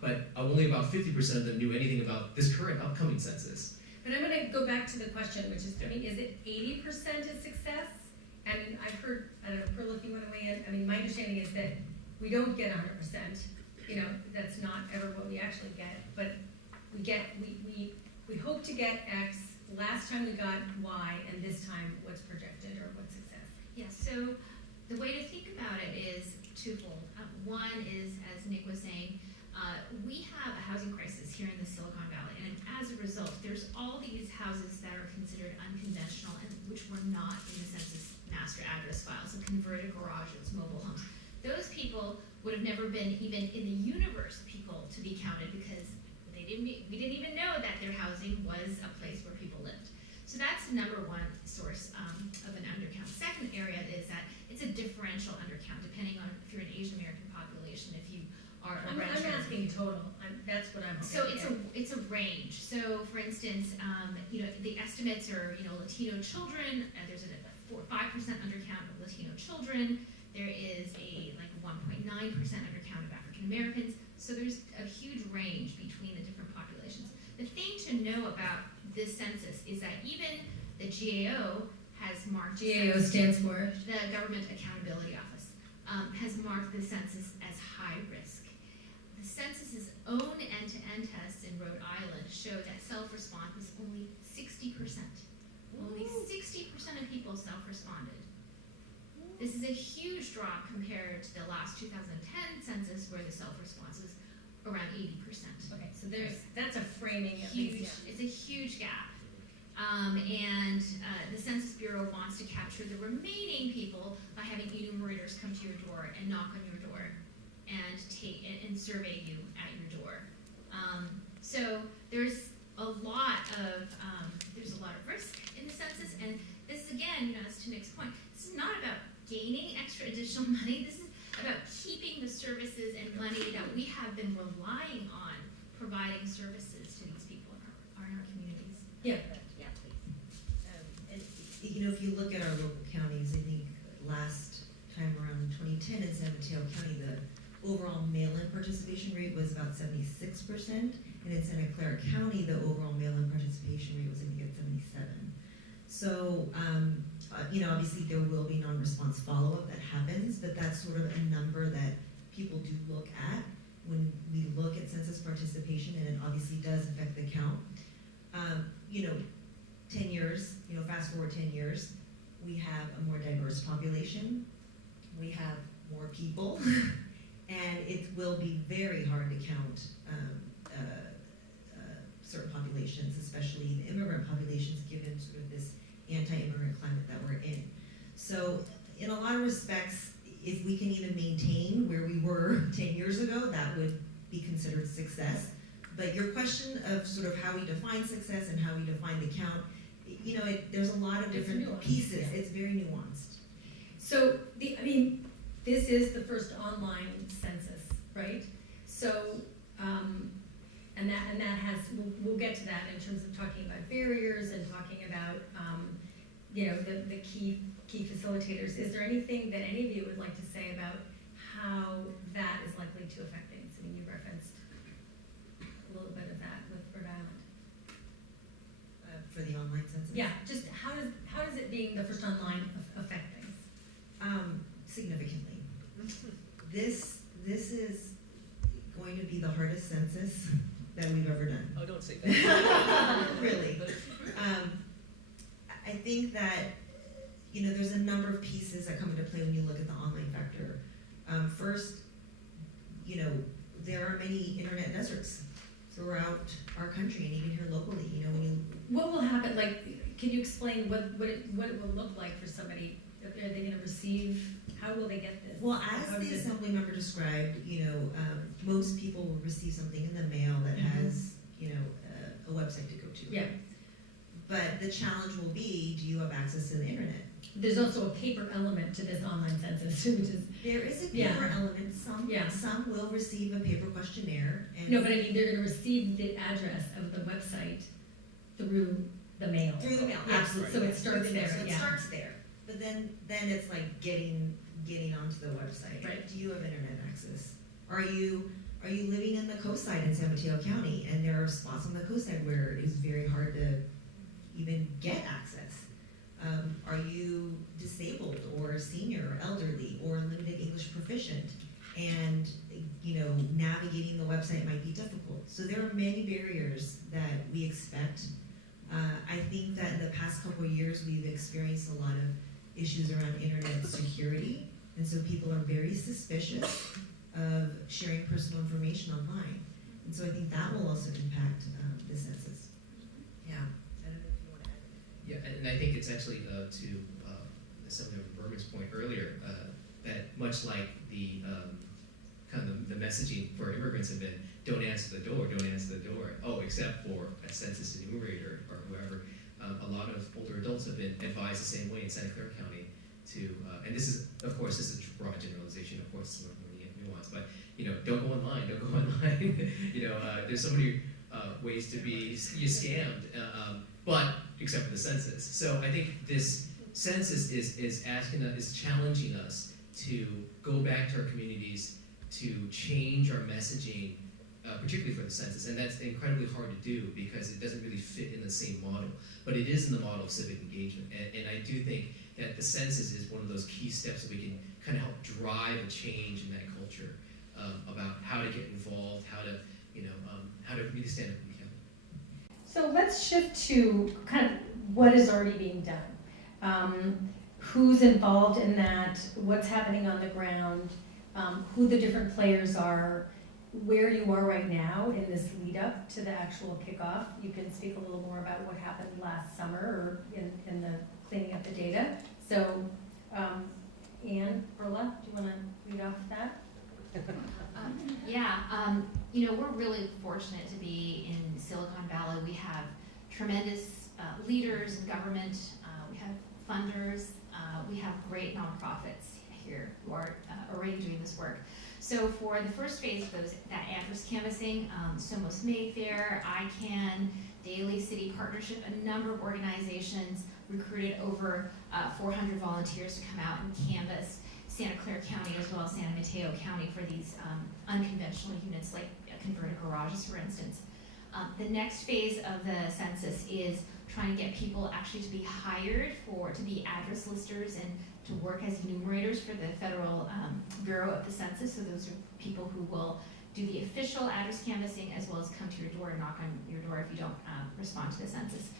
but only about 50% of them knew anything about this current upcoming census. But I'm gonna go back to the question, which is, I mean, is it 80% is success? I mean, I've heard, I don't know, Pearl, if you wanna weigh in, I mean, my understanding is that we don't get 100%, you know, that's not ever what we actually get, but we hope to get X, last time we got Y, and this time what's projected or what's success? Yeah, so the way to think about it is twofold. One is, as Nick was saying, we have a housing crisis here in the Silicon Valley, and as a result, there's all these houses that are considered unconventional and which were not in the census master address file, so converted garages, mobile homes. Those people would have never been even in the universe of people to be counted because we didn't even know that their housing was a place where people lived. So that's number one source of an undercount. Second area is that it's a differential undercount, depending on if you're an Asian American population, if you are a I'm asking total, that's what I'm hoping. So it's a range. So for instance, you know, the estimates are, you know, Latino children, there's a 5% undercount of Latino children, there is a like 1.9% undercount of African Americans, so there's a huge range between the different populations. The thing to know about this census is that even the GAO has marked GAO stands for the Government Accountability Office, has marked the census as high risk. The census's own end-to-end tests in Rhode Island show that self-response was only 60%. Only 60% of people self-responded. This is a huge drop compared to the last 2010 census where the self-response was around 80%. Okay, so that's a framing at Huge, least. it's a huge gap. And the Census Bureau wants to capture the remaining people by having enumerators come to your door and knock on your door and survey you at your door. So there's a lot of risk in the census, and this is, again, you know, as to Nick's point, this is not about gaining extra additional money. This is about keeping the services and money that we have been relying on providing services to these people in our communities. Yeah. Yeah, please. And, you know, if you look at our local counties, I think last time around 2010 in San Mateo County, the overall mail-in participation rate was about 76%, and in Santa Clara County, the overall mail-in participation rate was, I think, at 77. So, you know, obviously there will be non-response follow-up that happens, but that's sort of a number that people do look at when we look at census participation, and it obviously does affect the count. You know, 10 years, you know, fast forward 10 years, we have a more diverse population, we have more people, and it will be very hard to count certain populations, especially the immigrant populations, given sort of this anti-immigrant climate that we're in. So in a lot of respects, if we can even maintain where we were 10 years ago, that would be considered success. But your question of sort of how we define success and how we define the count, you know, there's a lot of different pieces. Yeah. It's very nuanced. So this is the first online census, right? So, and that has, we'll get to that in terms of talking about barriers and talking about, you know, the key facilitators. Is there anything that any of you would like to say about how that is likely to affect things? I mean, you referenced a little bit of that with Rhode Island. For the online census? Yeah, just how does it being the first online affect things? Significantly. This is going to be the hardest census that we've ever done. Oh, don't say that. Really. I think that, there's a number of pieces that come into play when you look at the online vector. First, there are many internet deserts throughout our country and even here locally. What will happen, can you explain what it will look like for somebody? Are they gonna receive, how will they get this? Well, How as does the it- assembly member described, most people will receive something in the mail that has, a website to go to. Yeah, But the challenge will be, do you have access to the internet? there's also a paper element to this online census, which is, There is a Yeah. paper element. Yeah. Some will receive a paper questionnaire. And no, but I mean, they're gonna receive the address of the website through the mail. through the mail, Yeah, absolutely. so it starts Through the mail. there, So it yeah. starts there. But then it's like getting onto the website. Right. Do you have internet access? Are you living in the coastside in San Mateo County, and there are spots on the coastside where it's very hard to even get access? Are you disabled or senior or elderly or limited English proficient? And navigating the website might be difficult. So there are many barriers that we expect. I think that in the past couple of years we've experienced a lot of issues around internet security, and so people are very suspicious of sharing personal information online. And so I think that will also impact the census. Yeah. I don't know if you want to add. Yeah, and I think it's actually to Assemblyman Berman's point earlier, that much like the kind of the messaging for immigrants have been, don't answer the door, oh, except for a census enumerator or whoever. A lot of older adults have been advised the same way in Santa Clara County to, and this is a broad generalization, of course, it's more nuanced, but, don't go online, there's so many ways to be scammed, but except for the census. So I think this census is asking us, is challenging us to go back to our communities, to change our messaging, particularly for the census, and that's incredibly hard to do because it doesn't really fit in the same model, but it is in the model of civic engagement, and I do think that the census is one of those key steps that we can kind of help drive a change in that culture about how to get involved, how to really stand up and be accountable. So let's shift to kind of what is already being done. Who's involved in that, what's happening on the ground, who the different players are, where you are right now in this lead up to the actual kickoff. You can speak a little more about what happened last summer or in the cleaning up the data. So, Anne, Perla, do you want to lead off that? We're really fortunate to be in Silicon Valley. We have tremendous leaders in government. We have funders. We have great nonprofits here who are already doing this work. So for the first phase of that address canvassing, Somos Mayfair, ICANN, Daily City Partnership, a number of organizations recruited over 400 volunteers to come out and canvass Santa Clara County as well as San Mateo County for these unconventional units like converted garages, for instance. The next phase of the census is trying to get people actually to be hired to be address listers and to work as enumerators for the Federal Bureau of the Census. So those are people who will do the official address canvassing as well as come to your door and knock on your door if you don't respond to the census.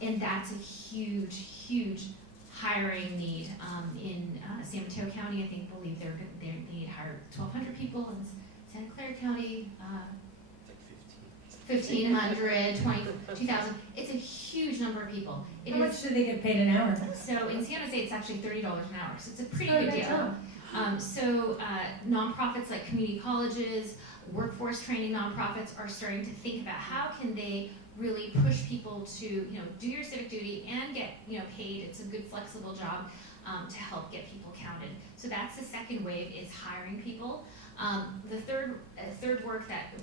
And that's a huge, huge hiring need in San Mateo County. I believe they need to hire 1,200 people. In Santa Clara County, 1,500, 2,000. It's a huge number of people. How much do they get paid an hour? So in San Jose, it's actually $30 an hour. So it's a pretty good deal. Nonprofits like community colleges, workforce training nonprofits are starting to think about how can they really push people to do your civic duty and get paid. It's a good flexible job to help get people counted. So that's the second wave, is hiring people. The third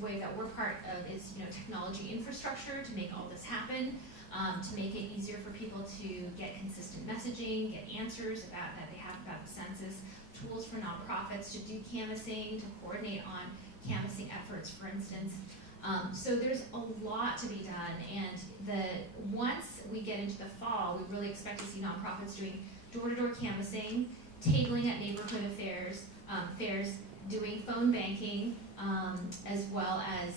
wave that we're part of is technology infrastructure to make all this happen, to make it easier for people to get consistent messaging, get answers that they have about the census, tools for nonprofits to do canvassing, to coordinate on canvassing efforts, for instance. So there's a lot to be done, and once we get into the fall, we really expect to see nonprofits doing door-to-door canvassing, tabling at neighborhood fairs, doing phone banking, as well as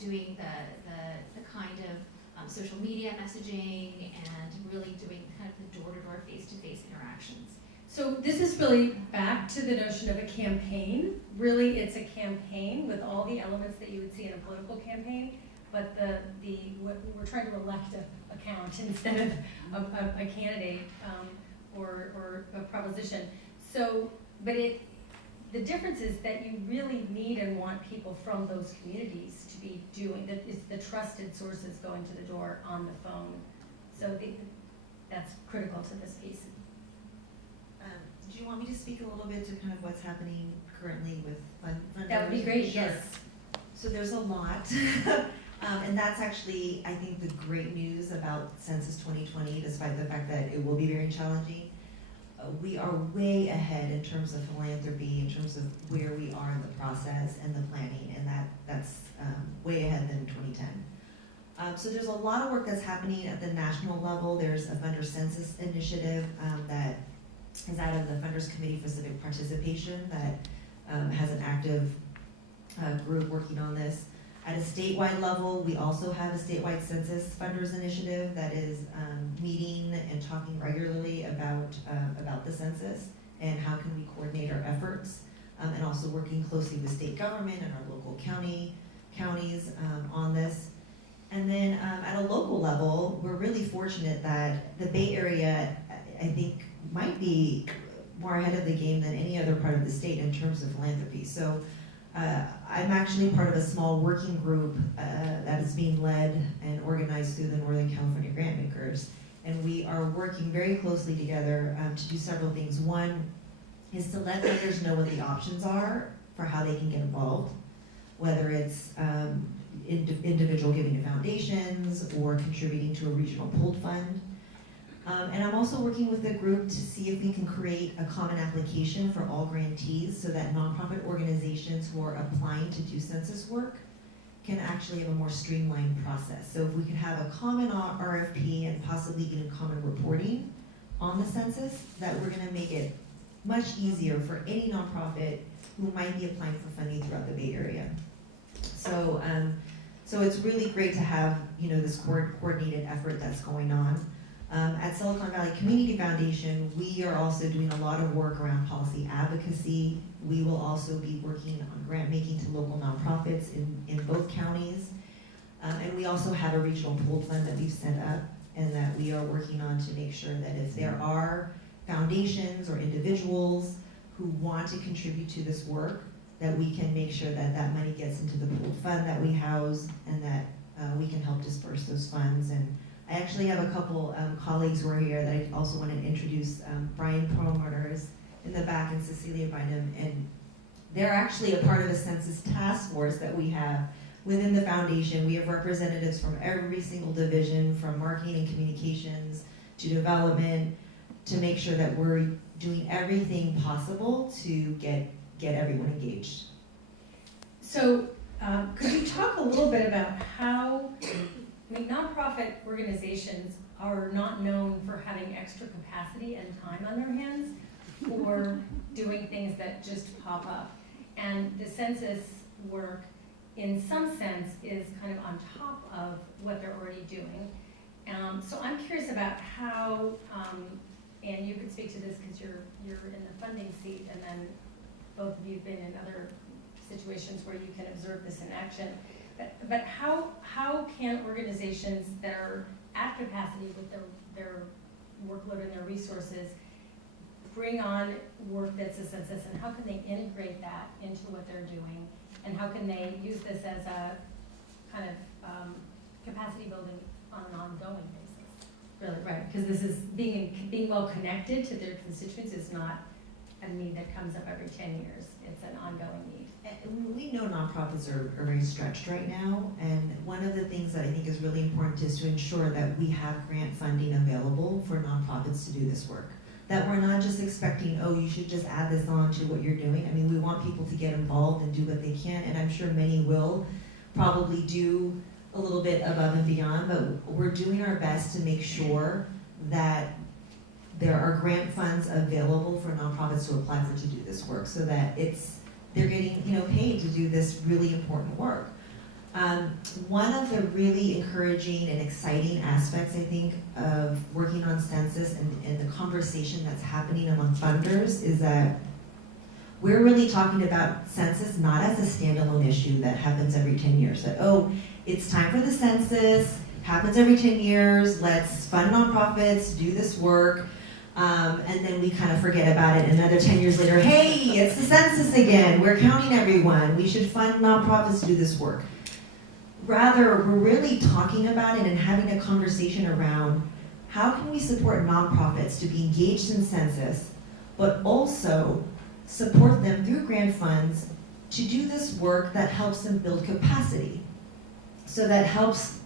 doing the kind of social media messaging and really doing kind of the door-to-door, face-to-face interactions. So this is really back to the notion of a campaign. Really, it's a campaign with all the elements that you would see in a political campaign, but we're trying to elect a count instead of a candidate or a proposition. So, but the difference is that you really need and want people from those communities to be doing that. It's the trusted sources going to the door on the phone. So that's critical to this piece. Do you want me to speak a little bit to kind of what's happening currently with funders? That would be great. Sure. Yes. So there's a lot, and that's actually, I think, the great news about Census 2020, despite the fact that it will be very challenging. We are way ahead in terms of philanthropy, in terms of where we are in the process and the planning, and that's way ahead than 2010. So there's a lot of work that's happening at the national level. There's a funder census initiative that is out of the Funders Committee for Civic Participation that has an active group working on this. At a statewide level, we also have a statewide census funders initiative that is meeting and talking regularly about the census and how can we coordinate our efforts, and also working closely with state government and our local counties on this. And then at a local level, we're really fortunate that the Bay Area, I think, might be more ahead of the game than any other part of the state in terms of philanthropy. So I'm actually part of a small working group that is being led and organized through the Northern California Grantmakers. And we are working very closely together to do several things. One is to let funders know what the options are for how they can get involved, whether it's individual giving to foundations or contributing to a regional pooled fund. And I'm also working with the group to see if we can create a common application for all grantees so that nonprofit organizations who are applying to do census work can actually have a more streamlined process. So if we could have a common RFP and possibly even common reporting on the census, that we're gonna make it much easier for any nonprofit who might be applying for funding throughout the Bay Area. So, so it's really great to have, this coordinated effort that's going on. At Silicon Valley Community Foundation, we are also doing a lot of work around policy advocacy. We will also be working on grant making to local nonprofits in both counties. And we also have a regional pooled fund that we've set up and that we are working on to make sure that if there are foundations or individuals who want to contribute to this work, that we can make sure that that money gets into the pooled fund that we house and that we can help disperse those funds. And I actually have a couple colleagues who are here that I also want to introduce. Brian Perlmutter is in the back and Cecilia Bynum, and they're actually a part of a census task force that we have within the foundation. We have representatives from every single division, from marketing and communications to development, to make sure that we're doing everything possible to get everyone engaged. So could you talk a little bit about how, nonprofit organizations are not known for having extra capacity and time on their hands for doing things that just pop up. And the census work, in some sense, is kind of on top of what they're already doing. So I'm curious about how, and you can speak to this because you're in the funding seat, and then both of you have been in other situations where you can observe this in action. But how can organizations that are at capacity with their workload and their resources bring on work that's a census, and how can they integrate that into what they're doing, and how can they use this as a kind of capacity building on an ongoing basis? Really, right? Because this is being well connected to their constituents is not a need that comes up every 10 years. It's an ongoing need. And we know nonprofits are very stretched right now, and one of the things that I think is really important is to ensure that we have grant funding available for nonprofits to do this work. That we're not just expecting, oh, you should just add this on to what you're doing. I mean, we want people to get involved and do what they can, and I'm sure many will probably do a little bit above and beyond, but we're doing our best to make sure that there are grant funds available for nonprofits to apply for to do this work, so that they're getting paid to do this really important work. One of the really encouraging and exciting aspects, I think, of working on census and the conversation that's happening among funders is that we're really talking about census not as a standalone issue that happens every 10 years. That, oh, it's time for the census, happens every 10 years, let's fund nonprofits, do this work, and then we kind of forget about it. Another 10 years later, hey, it's the census again, we're counting everyone, we should fund nonprofits to do this work. Rather, we're really talking about it and having a conversation around how can we support nonprofits to be engaged in census, but also support them through grant funds to do this work that helps them build capacity. So that helps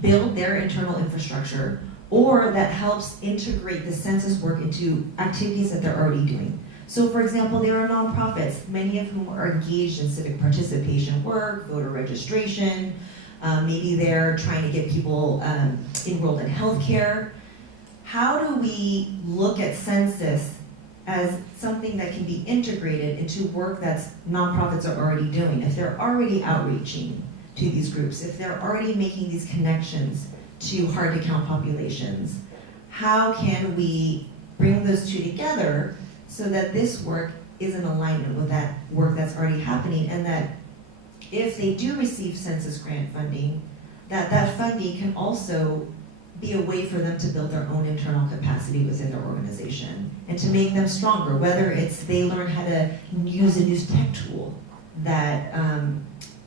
build their internal infrastructure, or that helps integrate the census work into activities that they're already doing. So for example, there are nonprofits, many of whom are engaged in civic participation work, voter registration, maybe they're trying to get people enrolled in healthcare. How do we look at census as something that can be integrated into work that nonprofits are already doing? If they're already outreaching to these groups, if they're already making these connections to hard to count populations, how can we bring those two together so that this work is in alignment with that work that's already happening, and that if they do receive census grant funding, that funding can also be a way for them to build their own internal capacity within their organization and to make them stronger, whether it's they learn how to use a new tech tool that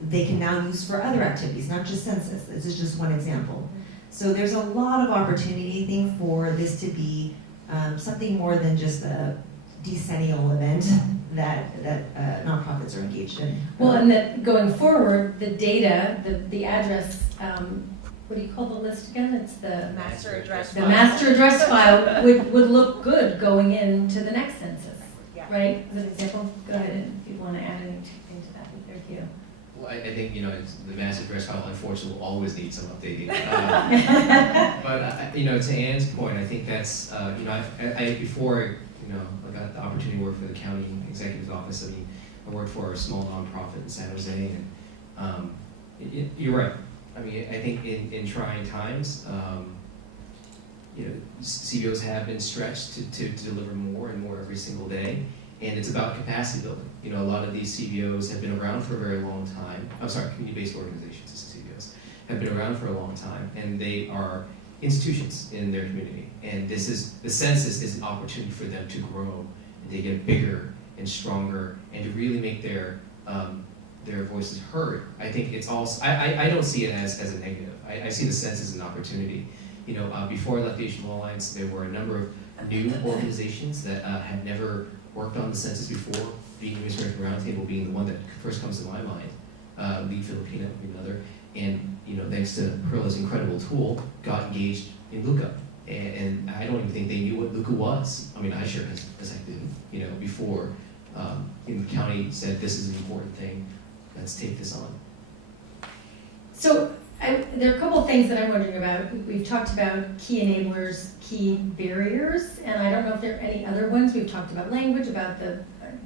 they can now use for other activities, not just census. This is just one example. So there's a lot of opportunity, I think, for this to be something more than just a decennial event that nonprofits are engaged in. Well, and that going forward, the data, the address, what do you call the list again? It's the Master address the file. master address file would look good going into the next census, Yeah. right? As an example, go ahead if you want to add anything to that. Thank you. Well, I think, the master address file unfortunately will always need some updating. But, to Ann's point, I think that's, before, I got the opportunity to work for the county executive's office, I worked for a small nonprofit in San Jose, and you're right. I think in trying times, CBOs have been stretched to deliver more and more every single day, and it's about capacity building. A lot of these CBOs have been around for a very long time. I'm sorry, community-based organizations, CBOs, have been around for a long time, and they are institutions in their community. And the census is an opportunity for them to grow and to get bigger and stronger and to really make their voices heard. I think it's also, I don't see it as a negative. I see the census as an opportunity. Before I left the Asian Law Alliance, there were a number of new organizations that had never worked on the census before, being Administrative Roundtable being the one that first comes to my mind, Lead Filipino being another, and thanks to Perla's incredible tool, got engaged in Luca. And I don't even think they knew what Luca was. I sure as I didn't, before the county said this is an important thing, let's take this on. So there are a couple of things that I'm wondering about. We've talked about key enablers, key barriers, and I don't know if there are any other ones. We've talked about language, about the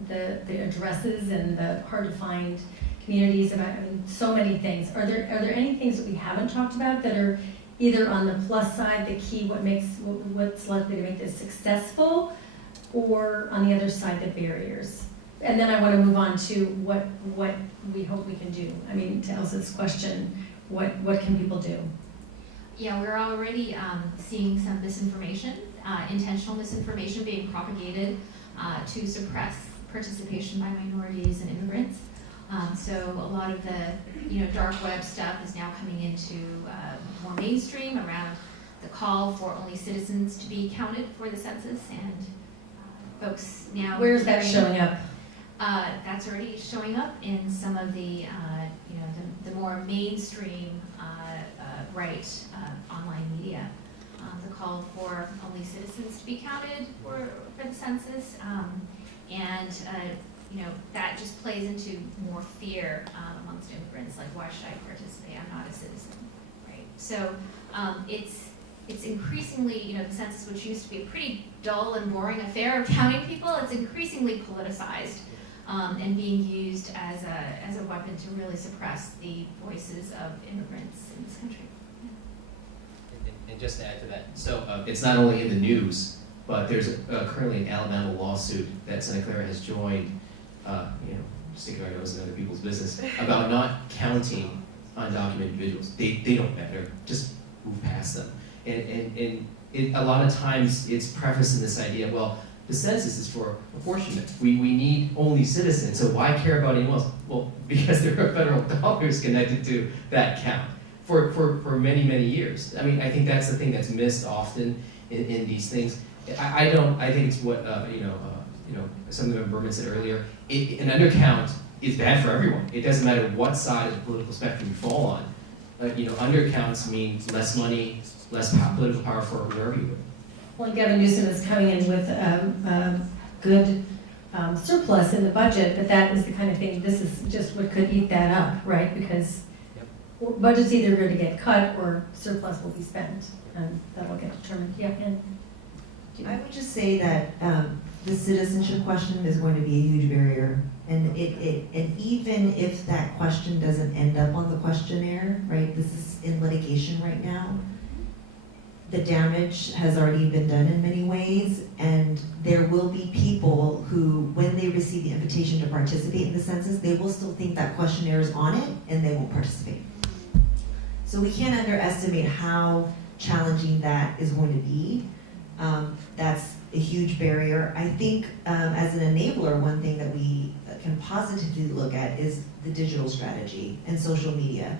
addresses and the hard to find communities, about so many things. Are there any things that we haven't talked about that are either on the plus side, the key, what's likely to make this successful, or on the other side, the barriers? And then I want to move on to what we hope we can do. To Elsa's question, what can people do? Yeah, we're already seeing some misinformation, intentional misinformation being propagated to suppress participation by minorities and immigrants. So a lot of the dark web stuff is now coming into more mainstream around the call for only citizens to be counted for the census, and folks now. Where's that showing up? That's already showing up in some of the the more mainstream right online media. The call for only citizens to be counted for the census, and that just plays into more fear amongst immigrants, like, why should I participate? I'm not a citizen, right? So it's increasingly, the census, which used to be a pretty dull and boring affair of counting people, it's increasingly politicized. and being used as a weapon to really suppress the voices of immigrants in this country. And just to add to that, so it's not only in the news, but there's currently an Alabama lawsuit that Santa Clara has joined, sticking our nose in other people's business, about not counting undocumented individuals. They don't matter, just move past them. And a lot of times it's prefaced in this idea, well, the census is for apportionment. We need only citizens, so why care about anyone else? Well, because there are federal dollars connected to that count for many, many years. I mean, I think that's the thing that's missed often in these things. I think it's what, Assemblyman Berman said earlier, an undercount is bad for everyone. It doesn't matter what side of the political spectrum you fall on. Undercounts means less money, less political power for wherever you live. Well, Gavin Newsom is coming in with a good surplus in the budget, but that is the kind of thing, this is just what could eat that up, right? Because budget's either going to get cut or surplus will be spent, and that'll get determined. Yeah, and I would just say that the citizenship question is going to be a huge barrier, and and even if that question doesn't end up on the questionnaire, right? This is in litigation right now. The damage has already been done in many ways, and there will be people who, when they receive the invitation to participate in the census, they will still think that questionnaire is on it, and they won't participate. So we can't underestimate how challenging that is going to be. That's a huge barrier. I think as an enabler, one thing that we can positively look at is the digital strategy and social media.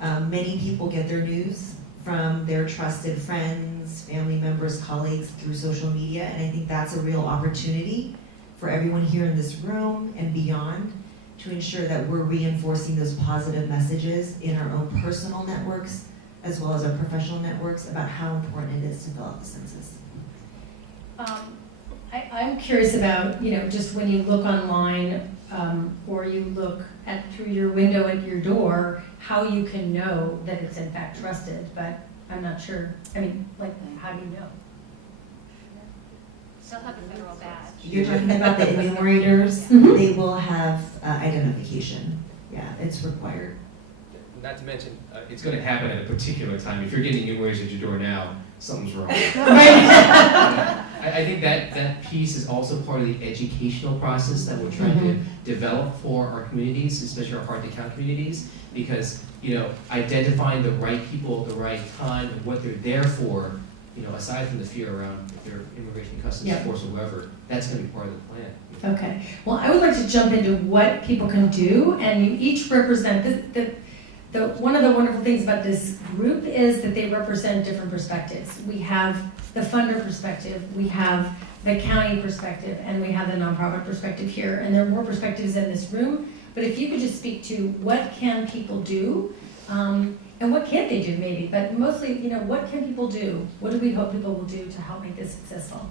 Many people get their news from their trusted friends, family members, colleagues through social media, and I think that's a real opportunity for everyone here in this room and beyond to ensure that we're reinforcing those positive messages in our own personal networks as well as our professional networks about how important it is to fill out the census. I'm curious about, just when you look online or you look through your window at your door, how you can know that it's in fact trusted, but I'm not sure. I mean, how do you know? They'll have a federal badge. You're talking about the enumerators. Mhm. They will have identification. Yeah, it's required. Not to mention, it's going to happen at a particular time. If you're getting enumerators at your door now, something's wrong. I think that piece is also part of the educational process that we're trying to develop for our communities, especially our hard-to-count communities, because identifying the right people at the right time and what they're there for, aside from the fear around if they're immigration, customs force, or whoever, that's going to be part of the plan. Okay. Well, I would like to jump into what people can do, and you each represent one of the wonderful things about this group is that they represent different perspectives. We have the funder perspective, we have the county perspective, and we have the nonprofit perspective here. And there are more perspectives in this room. But if you could just speak to what can people do, and what can't they do maybe, but mostly, what can people do? What do we hope people will do to help make this successful?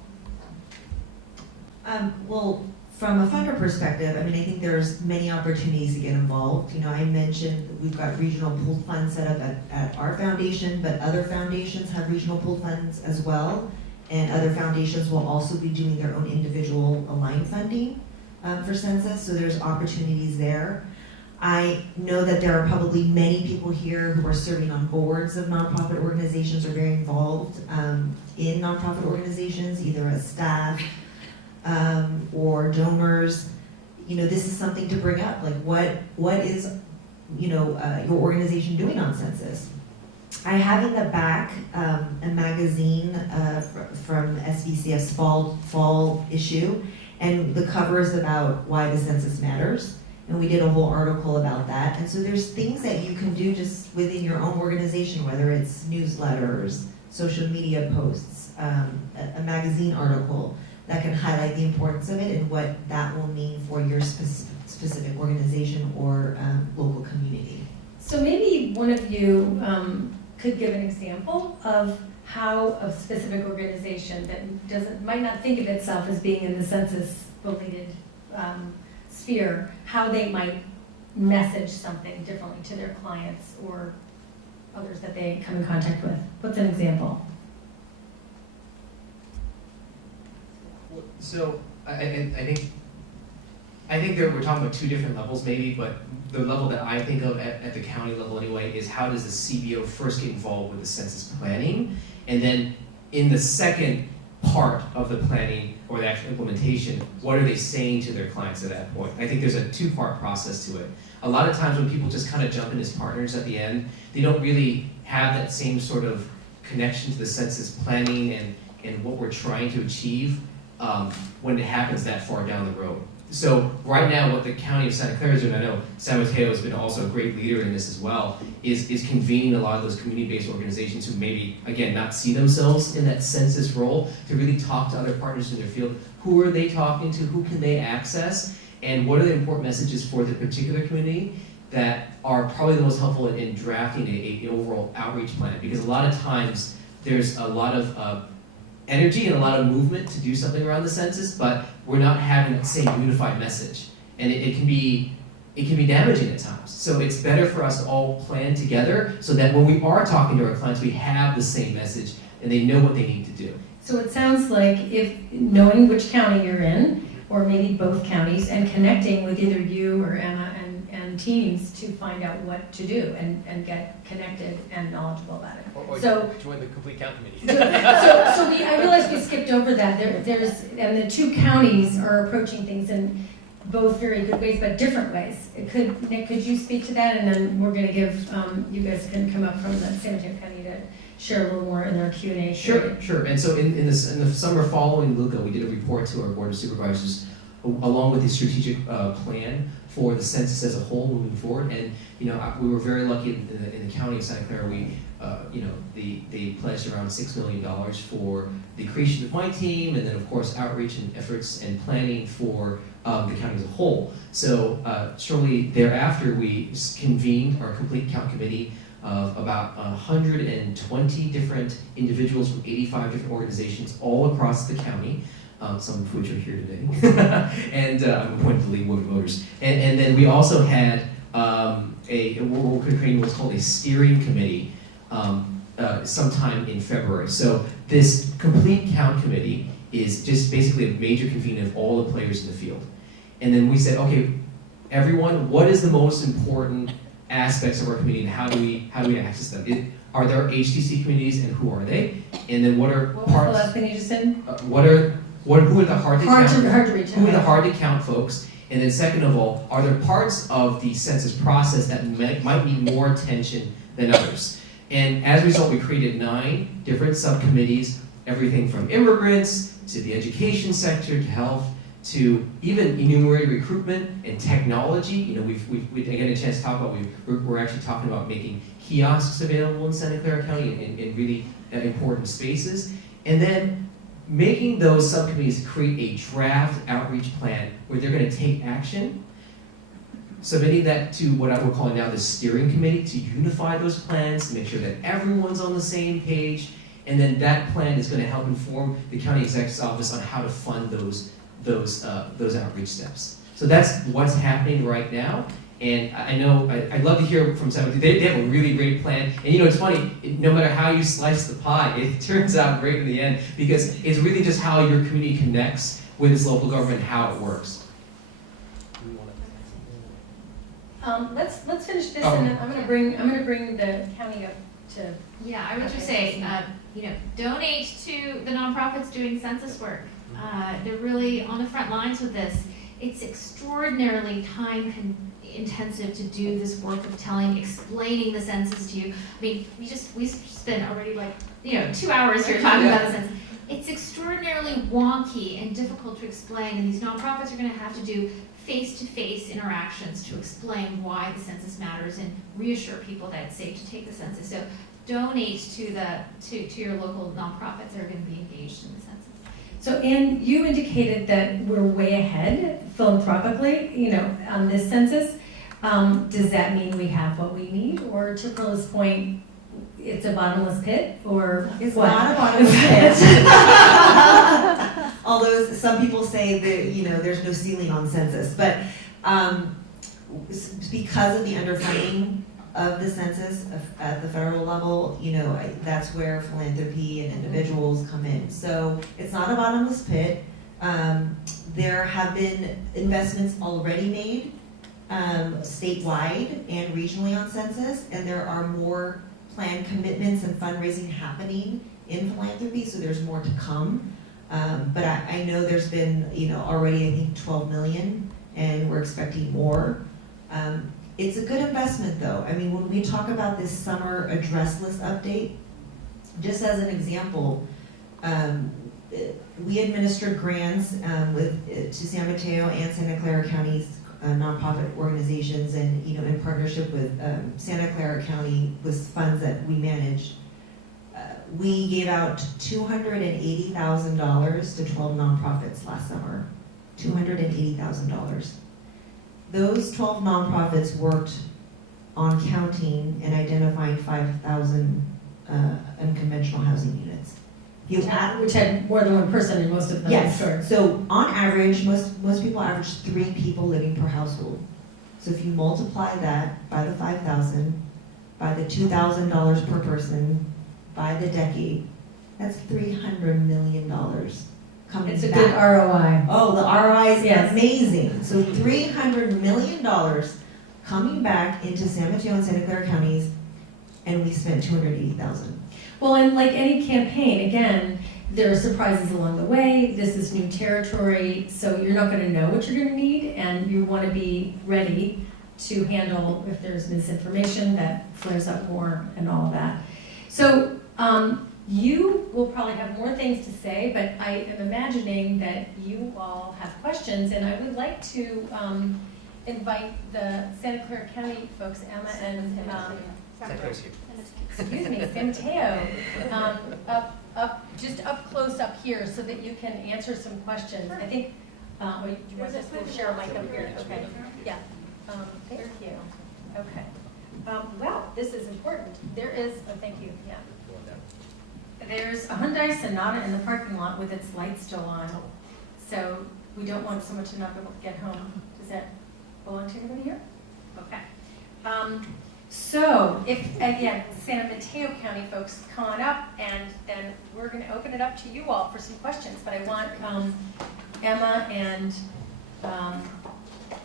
Well, from a funder perspective, I think there's many opportunities to get involved. I mentioned that we've got regional pooled funds set up at our foundation, but other foundations have regional pooled funds as well. And other foundations will also be doing their own individual aligned funding for census, so there's opportunities there. I know that there are probably many people here who are serving on boards of nonprofit organizations or very involved in nonprofit organizations, either as staff, or donors. This is something to bring up. What is, your organization doing on census? I have in the back a magazine from SBCF's fall issue, and the cover is about why the census matters. And we did a whole article about that. And so there's things that you can do just within your own organization, whether it's newsletters, social media posts, a magazine article, that can highlight the importance of it and what that will mean for your specific organization or local community. So maybe one of you could give an example of how a specific organization that might not think of itself as being in the census-related sphere, how they might message something differently to their clients or others that they come in contact with. What's an example? So I think I think we're talking about two different levels maybe, but the level that I think of at the county level anyway is how does the CBO first get involved with the census planning, and then in the second part of the planning or the actual implementation, what are they saying to their clients at that point? I think there's a two-part process to it. A lot of times when people just kind of jump in as partners at the end, they don't really have that same sort of connection to the census planning and what we're trying to achieve when it happens that far down the road. So right now, what the County of Santa Clara is doing, I know San Mateo has been also a great leader in this as well, is convening a lot of those community-based organizations who maybe, again, not see themselves in that census role, to really talk to other partners in their field. Who are they talking to? Who can they access? And what are the important messages for the particular community that are probably the most helpful in drafting an overall outreach plan? Because a lot of times, there's a lot of energy and a lot of movement to do something around the census, but we're not having the same unified message. And it can be damaging at times. So it's better for us to all plan together so that when we are talking to our clients, we have the same message and they know what they need to do. So it sounds like if knowing which county you're in, or maybe both counties, and connecting with either you or Emma and teams to find out what to do and get connected and knowledgeable about it. Or So join the complete count committee. I realized we skipped over that. And the two counties are approaching things in both very good ways, but different ways. Nick, could you speak to that? And then we're going to give, you guys can come up from the San Mateo County to share a little more in our Q&A. Sure. And so in the summer following Luca, we did a report to our Board of Supervisors along with the strategic plan for the census as a whole moving forward. And we were very lucky in the county of Santa Clara. They pledged around $6 million for the creation of my team, and then of course outreach and efforts and planning for the county as a whole. So shortly thereafter, we convened our complete count committee of about 120 different individuals from 85 different organizations all across the county. Some of which are here today, and I'm appointed to lead women voters. And then we also had we're creating what's called a steering committee sometime in February. So this complete count committee is just basically a major convening of all the players in the field. And then we said, okay, everyone, what is the most important aspects of our community, and how do we access them? Are there HTC communities, and who are they? And then what are What was the last thing you just said? Who are the hard to count? Hard to reach. Who are the hard to count folks? And then second of all, are there parts of the census process that might need more attention than others? And as a result, we created 9 different subcommittees, everything from immigrants to the education sector to health to even enumerated recruitment and technology. We again a chance to talk about. We're actually talking about making kiosks available in Santa Clara County in really important spaces, and then making those subcommittees create a draft outreach plan where they're going to take action, submitting that to what we're calling now the steering committee to unify those plans, to make sure that everyone's on the same page, and then that plan is going to help inform the county executive's office on how to fund those outreach steps. So that's what's happening right now. And I know, I'd love to hear from somebody. They have a really great plan. And it's funny, no matter how you slice the pie, it turns out great in the end, because it's really just how your community connects with its local government and how it works. Let's finish this, and then I'm gonna bring the county up to. Yeah, I would just say, donate to the nonprofits doing census work. They're really on the front lines with this. It's extraordinarily time intensive to do this work of explaining the census to you. I mean, we spent already 2 hours here talking about the census. It's extraordinarily wonky and difficult to explain, and these nonprofits are going to have to do face-to-face interactions to explain why the census matters and reassure people that it's safe to take the census. So donate to your local nonprofits that are going to be engaged in the census. So Anne, you indicated that we're way ahead philanthropically, on this census. Does that mean we have what we need, or to Perla's point, it's a bottomless pit, or it's what? not a bottomless pit? Although some people say that there's no ceiling on census, but because of the underfunding of the census at the federal level, that's where philanthropy and individuals come in. So it's not a bottomless pit. There have been investments already made statewide and regionally on census, and there are more planned commitments and fundraising happening in philanthropy, so there's more to come. But I know there's been, already I think 12 million, and we're expecting more. It's a good investment though. I mean, when we talk about this summer address list update, just as an example, we administered grants to San Mateo and Santa Clara counties nonprofit organizations, and in partnership with Santa Clara County with funds that we managed. We gave out $280,000 to 12 nonprofits last summer. $280,000. Those 12 nonprofits worked on counting and identifying 5,000 unconventional housing units. Which had more than one person in most of them. Yes. Sure. So on average, most people average 3 people living per household. So if you multiply that by the 5,000, by the $2,000 per person, by the decade, that's $300 million coming It's a back. good ROI. Oh, the ROI is Yes. amazing. So $300 million coming back into San Mateo and Santa Clara counties, and we spent $280,000. Well, and like any campaign, again, there are surprises along the way. This is new territory, so you're not going to know what you're going to need, and you want to be ready to handle if there's misinformation that flares up more and all of that. So you will probably have more things to say, but I am imagining that you all have questions, and I would like to invite the Santa Clara County folks, Emma and excuse me, San Mateo, just up close up here so that you can answer some questions. I think, you want to share a mic up here? Okay, yeah. Thank you. Okay. Well, this is important. There is, thank you, yeah. There's a Hyundai Sonata in the parking lot with its lights still on. So we don't want someone to not be able to get home. Does that belong to anybody here? Okay. So if, again, San Mateo County folks, come on up, and then we're going to open it up to you all for some questions. But I want Emma and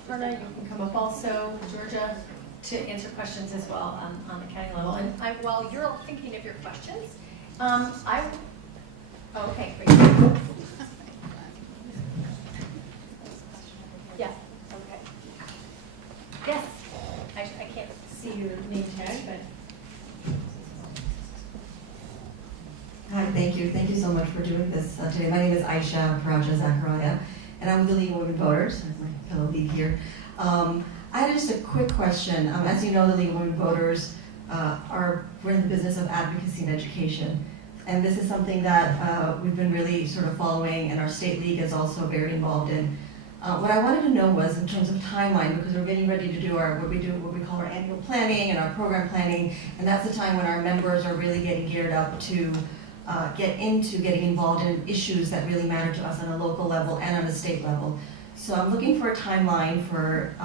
Perna, you can come up also, Georgia, to answer questions as well on the county level. And while you're all thinking of your questions, okay, great. Yeah, okay. Yes, I can't see your name tag, but. Hi, thank you. Thank you so much for doing this today. My name is Aisha Paraja Zachariah, and I'm with the League of Women Voters. I'm my fellow lead here. I had just a quick question. As you know, the League of Women Voters we're in the business of advocacy and education. And this is something that we've been really sort of following, and our state league is also very involved in. What I wanted to know was in terms of timeline, because we're getting ready to do what we call our annual planning and our program planning, and that's the time when our members are really getting geared up to get into getting involved in issues that really matter to us on a local level and on a state level. So I'm looking for a timeline for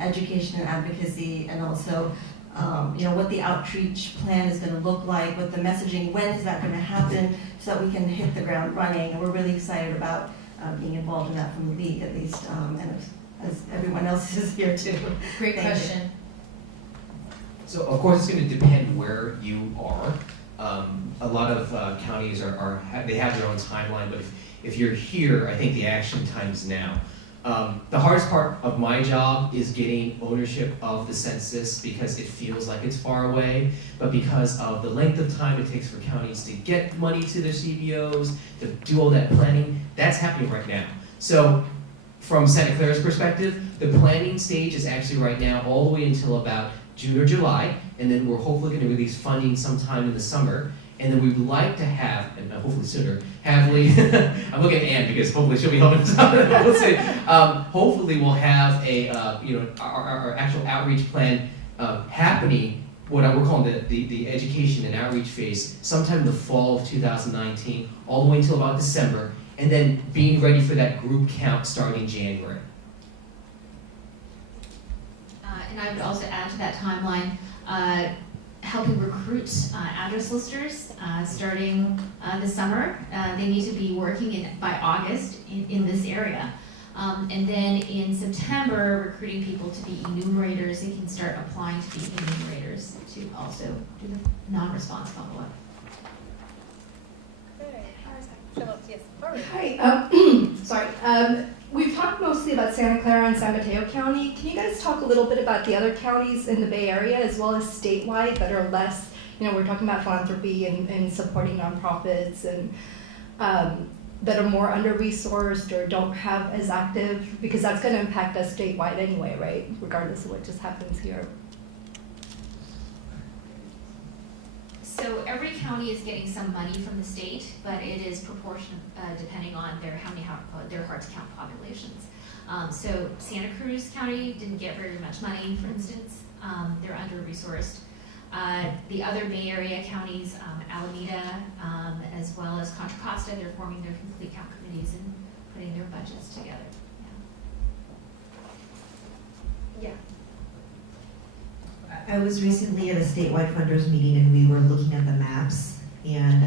education and advocacy, and also what the outreach plan is going to look like, what the messaging, when is that going to happen, so that we can hit the ground running. And we're really excited about being involved in that from the league, at least, and as everyone else is here too. Great question. So of course it's going to depend where you are. A lot of counties they have their own timeline, but if you're here, I think the action time is now. The hardest part of my job is getting ownership of the census, because it feels like it's far away, but because of the length of time it takes for counties to get money to their CBOs, to do all that planning, that's happening right now. So from Santa Clara's perspective, the planning stage is actually right now all the way until about June or July, and then we're hopefully going to release funding sometime in the summer. And then we'd like to have, and hopefully sooner, I'm looking at Ann because hopefully she'll be helping us out. We'll see. Hopefully we'll have our actual outreach plan happening, what we're calling the education and outreach phase, sometime in the fall of 2019, all the way until about December, and then being ready for that group count starting January. And I would also add to that timeline, helping recruit address listers starting this summer. They need to be working by August in this area. And then in September, recruiting people to be enumerators. They can start applying to be enumerators to also do the non-response follow-up. Yes, Barbara. Hi, sorry. We've talked mostly about Santa Clara and San Mateo County. Can you guys talk a little bit about the other counties in the Bay Area as well as statewide that are less, we're talking about philanthropy and supporting nonprofits and that are more under-resourced or don't have as active, because that's going to impact us statewide anyway, right? Regardless of what just happens here. So every county is getting some money from the state, but it is proportionate depending on their hard to count populations. So Santa Cruz County didn't get very much money, for instance. They're under-resourced. The other Bay Area counties, Alameda, as well as Contra Costa, they're forming their complete count committees and putting their budgets together. Yeah. I was recently at a statewide funders meeting and we were looking at the maps, and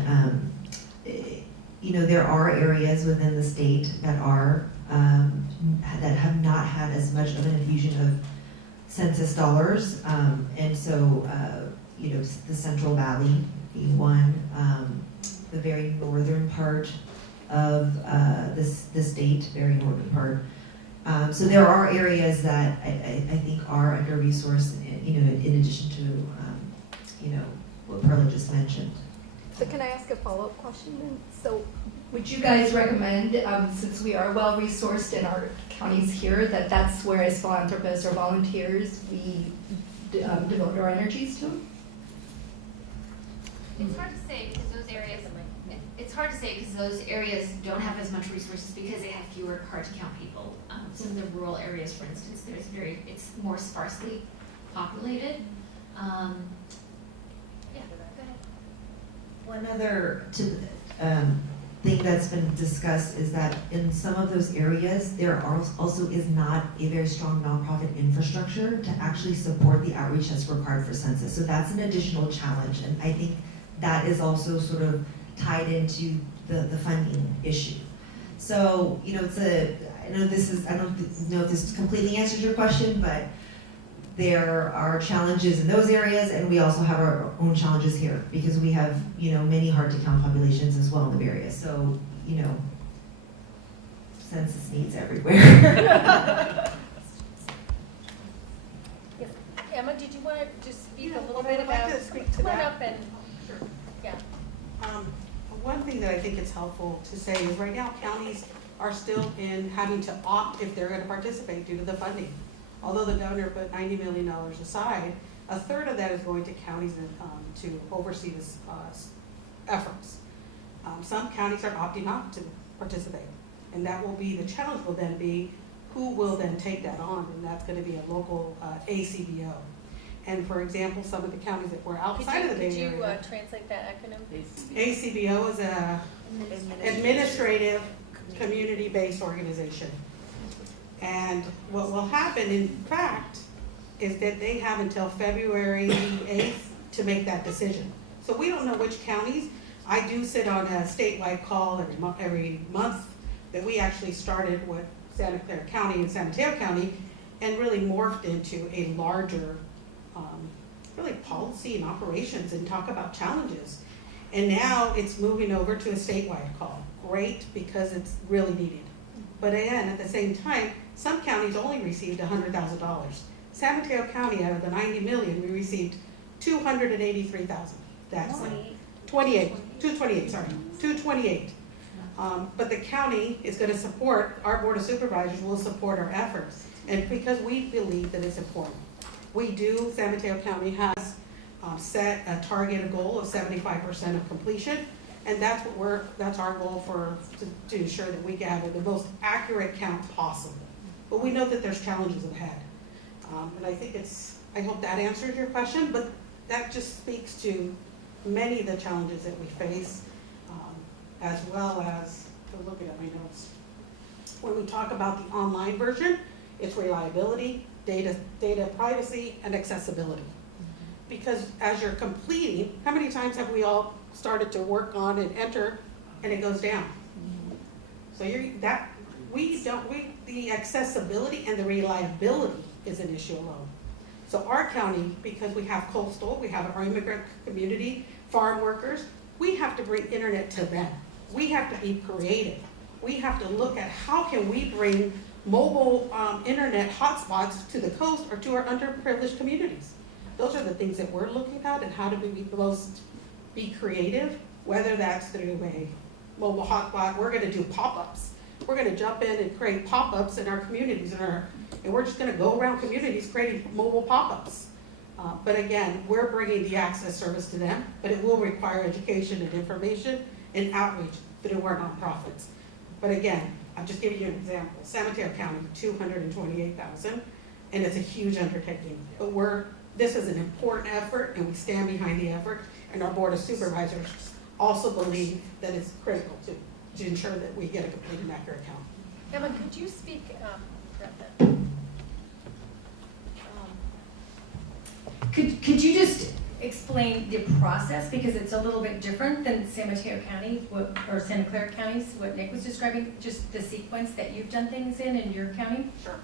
there are areas within the state that are that have not had as much of an infusion of census dollars, and so the Central Valley being one, the very northern part of the state, very northern part. So there are areas that I think are under-resourced, in addition to, what Perla just mentioned. So can I ask a follow-up question then? So would you guys recommend, since we are well-resourced in our counties here, that that's where as philanthropists or volunteers we devote our energies to? It's hard to say because those areas don't have as much resources because they have fewer hard to count people. Some of the rural areas, for instance, it's more sparsely populated. Yeah, go ahead. One other thing that's been discussed is that in some of those areas, there also is not a very strong nonprofit infrastructure to actually support the outreach that's required for census. So that's an additional challenge, and I think that is also sort of tied into the funding issue. So, I don't know if this completely answers your question, but there are challenges in those areas, and we also have our own challenges here because we have, many hard to count populations as well in the area. So, census needs everywhere. Yes. Emma, did you want to just speak a little bit I'd like about? to speak to Come on that. up and. Sure. Yeah. One thing that I think it's helpful to say is right now counties are still in having to opt if they're going to participate due to the funding. Although the governor put $90 million aside, a third of that is going to counties to oversee this efforts. Some counties are opting not to participate, and that will be, the challenge will then be who will then take that on, and that's going to be a local ACBO. And for example, some of the counties that were outside of the Bay Area. Could you translate that acronym? ACBO is a administrative community-based organization. And what will happen, in fact, is that they have until February 8th to make that decision. So we don't know which counties. I do sit on a statewide call every month that we actually started with Santa Clara County and San Mateo County and really morphed into a larger really policy and operations and talk about challenges. And now it's moving over to a statewide call. Great, because it's really needed. But again, at the same time, some counties only received $100,000. San Mateo County, out of the 90 million, we received 283,000. That's 228. But the county is going to support, our Board of Supervisors will support our efforts. And because we believe that it's important. We do, San Mateo County has set a targeted goal of 75% of completion. And that's that's our goal to ensure that we gather the most accurate count possible. But we know that there's challenges ahead. And I think I hope that answers your question, but that just speaks to many of the challenges that we face, as well as, looking at my notes, when we talk about the online version, it's reliability, data privacy, and accessibility. Because as you're completing, how many times have we all started to work on and enter, and it goes down? So the accessibility and the reliability is an issue alone. So our county, because we have coastal, we have our immigrant community, farm workers, we have to bring internet to them. We have to be creative. We have to look at how can we bring mobile internet hotspots to the coast or to our underprivileged communities. Those are the things that we're looking at, and how do we be creative, whether that's through a mobile hotspot. We're gonna do pop-ups. We're gonna jump in and create pop-ups in our communities, and we're just gonna go around communities creating mobile pop-ups. But again, we're bringing the access service to them, but it will require education and information and outreach through our nonprofits. But again, I'm just giving you an example. San Mateo County, 228,000, and it's a huge undertaking. But this is an important effort, and we stand behind the effort, and our Board of Supervisors also believe that it's critical to ensure that we get a complete and accurate count. Emma, could you speak, Could you just explain the process, because it's a little bit different than San Mateo County or Santa Clara counties, what Nick was describing, just the sequence that you've done things in your county? Sure.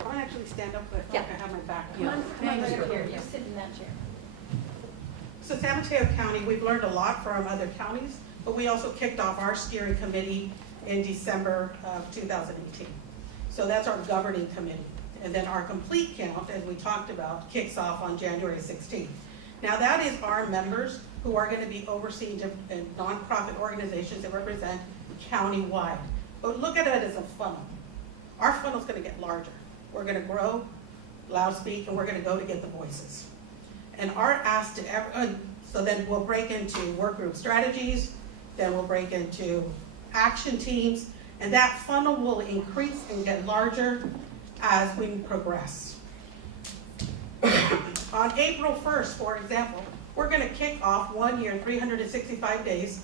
I want to actually stand up, but I have my back. come on right here, you sit in that chair. So San Mateo County, we've learned a lot from other counties, but we also kicked off our steering committee in December of 2018. So that's our governing committee. And then our complete count, as we talked about, kicks off on January 16th. Now that is our members who are going to be overseeing different nonprofit organizations that represent county-wide. But look at it as a funnel. Our funnel's going to get larger. We're going to grow, loud speak, and we're going to go to get the voices. And our ask to everyone, so then we'll break into work group strategies, then we'll break into action teams, and that funnel will increase and get larger as we progress. On April 1st, for example, we're going to kick off 1 year, 365 days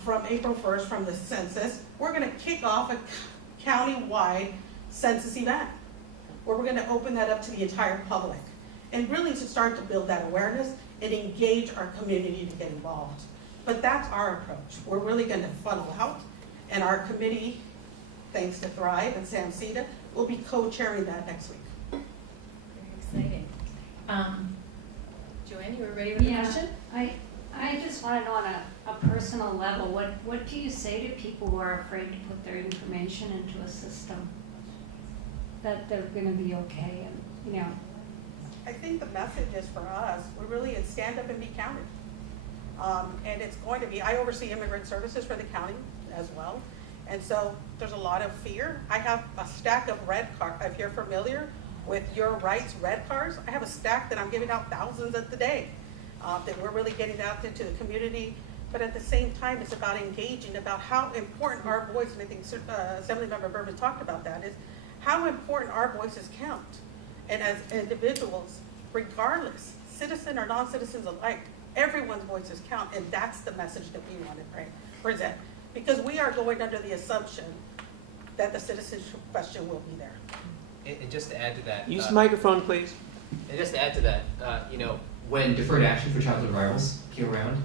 from April 1st from the census. We're going to kick off a county-wide census event where we're going to open that up to the entire public and really to start to build that awareness and engage our community to get involved. But that's our approach. We're really going to funnel out, and our committee, thanks to Thrive and Sam Ceda, will be co-chairing that next week. Very exciting. Joanne, you were ready with the question? I just want to know on a personal level, what do you say to people who are afraid to put their information into a system? That they're going to be okay, and I think the message is for us, we're really in stand up and be counted. And it's going to be, I oversee immigrant services for the county as well. And so there's a lot of fear. I have a stack of red cards. If you're familiar with Your Rights red cards, I have a stack that I'm giving out thousands of the day that we're really getting out into the community. But at the same time, it's about engaging, about how important our voice, and I think Assemblymember Berman talked about that, is how important our voices count. And as individuals, regardless, citizen or non-citizens alike, everyone's voices count, and that's the message that we want to present. Because we are going under the assumption that the citizenship question will be there. And just to add to that. Use the microphone, please. And just to add to that, when Deferred Action for Childhood Arrivals came around,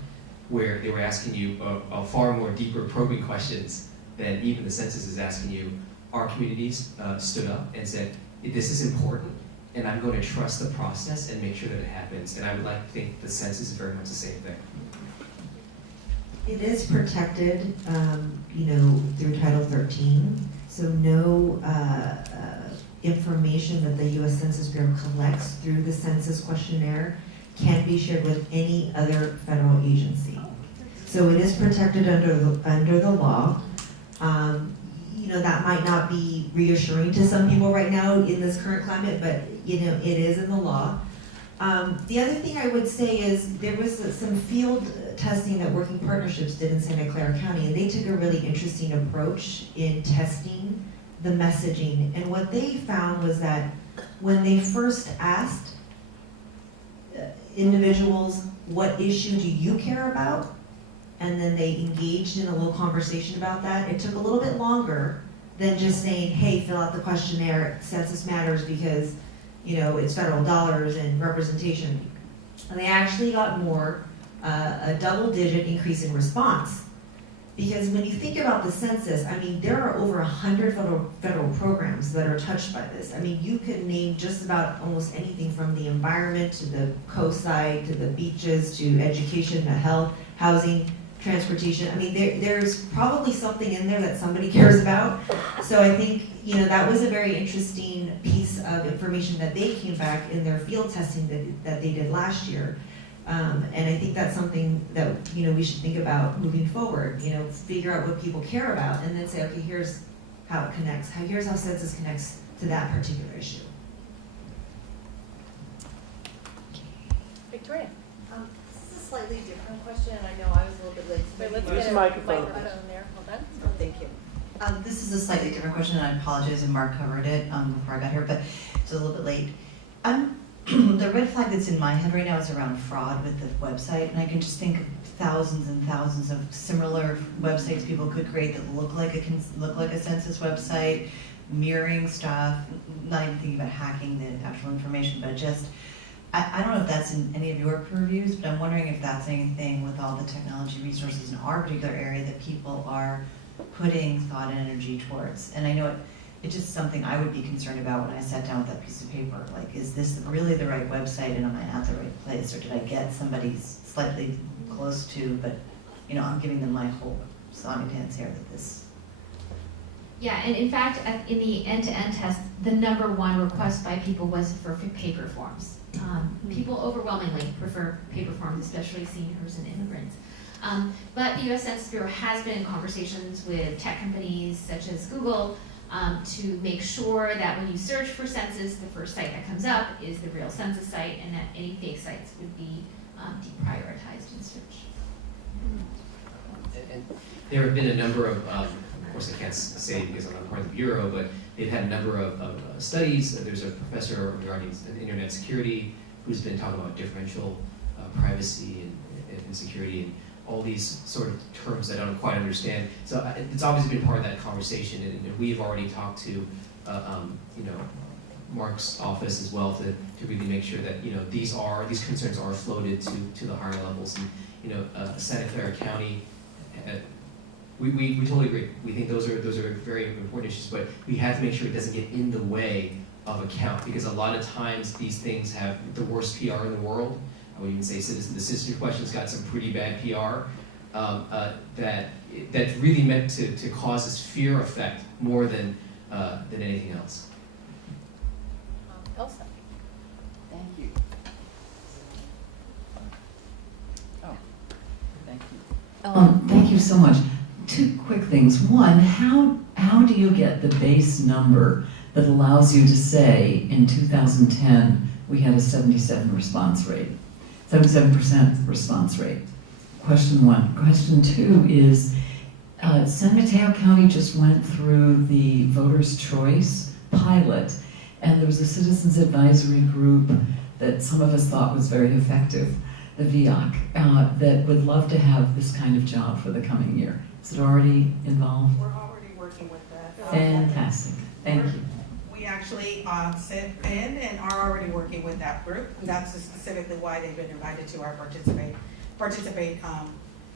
where they were asking you a far more deeper probing questions than even the census is asking you, our communities stood up and said, this is important, and I'm going to trust the process and make sure that it happens. And I would like to think the census is very much the same thing. It is protected, through Title 13. So no information that the U.S. Census Bureau collects through the census questionnaire can be shared with any other federal agency. So it is protected under the law. That might not be reassuring to some people right now in this current climate, but it is in the law. The other thing I would say is there was some field testing that Working Partnerships did in Santa Clara County, and they took a really interesting approach in testing the messaging. And what they found was that when they first asked individuals, what issue do you care about? And then they engaged in a little conversation about that. It took a little bit longer than just saying, hey, fill out the questionnaire, census matters because it's federal dollars and representation. And they actually got more, a double-digit increase in response Because when you think about the census, I mean, there are over 100 federal programs that are touched by this. I mean, you could name just about almost anything from the environment to the coastside to the beaches to education to health, housing, transportation. I mean, there's probably something in there that somebody cares about. So I think, you know, that was a very interesting piece of information that they came back in their field testing that they did last year. And I think that's something that, you know, we should think about moving forward, you know, figure out what people care about and then say, okay, here's how it connects, here's how census connects to that particular issue. Victoria? This is a slightly different question, and I know I was a little bit late. So Wait, let's Use get a microphone. microphone there, hold on. Oh, thank you. This is a slightly different question, and I apologize, and Mark covered it before I got here, but it's a little bit late. The red flag that's in my head right now is around fraud with the website, and I can just think of thousands and thousands of similar websites people could create that look like a census website, mirroring stuff, not even thinking about hacking the actual information, but just, I don't know if that's in any of your purviews, but I'm wondering if that's anything with all the technology resources in our particular area that people are putting thought and energy towards. And I know it's just something I would be concerned about when I sat down with that piece of paper. Like, is this really the right website and am I at the right place? Or did I get somebody slightly close to, but, you know, I'm giving them my whole song and dance here that this. Yeah, and in fact, in the end-to-end test, the number one request by people was for paper forms. People overwhelmingly prefer paper forms, especially seniors and immigrants. But the U.S. Census Bureau has been in conversations with tech companies such as Google to make sure that when you search for census, the first site that comes up is the real census site, and that any fake sites would be deprioritized in search. And there have been a number of course I can't say because I'm not part of the Bureau, but they've had a number of studies. There's a professor regarding internet security who's been talking about differential privacy and security and all these sort of terms that I don't quite understand. So it's obviously been part of that conversation, and we've already talked to, you know, Mark's office as well to really make sure that, you know, these concerns are floated to the higher levels. And, you know, Santa Clara County, we totally agree. We think those are very important issues, but we have to make sure it doesn't get in the way of a count, because a lot of times these things have the worst PR in the world. I would even say the citizen question's got some pretty bad PR that's really meant to cause this fear effect more than anything else. Elsa? Thank you. Oh, thank you. Thank you so much. Two quick things. One, how do you get the base number that allows you to say in 2010 we had a 77% response rate? Question one. Question two is, San Mateo County just went through the Voters' Choice pilot, and there was a citizens advisory group that some of us thought was very effective, the VIOC, that would love to have this kind of job for the coming year. Is it already involved? We're already working with that. Fantastic. Thank you. We actually sit in and are already working with that group. And that's specifically why they've been invited to our participate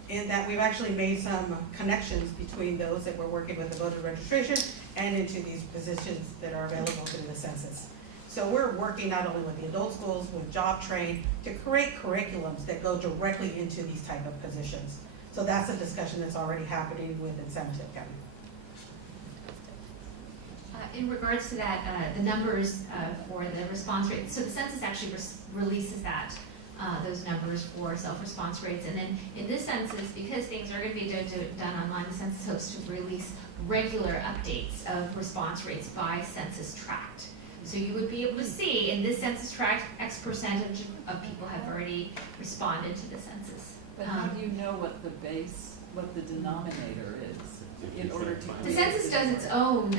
in that. We've actually made some connections between those that we're working with the voter registration and into these positions that are available through the census. So we're working not only with the adult schools, with job train, to create curriculums that go directly into these type of positions. So that's a discussion that's already happening within San Mateo County. In regards to that, the numbers for the response rate, so the census actually releases that, those numbers for self-response rates. And then in this census, because things are going to be done online, the census hopes to release regular updates of response rates by census tract. So you would be able to see in this census tract, X percentage of people have already responded to the census. But how do you know what the denominator is in order to? The census does its own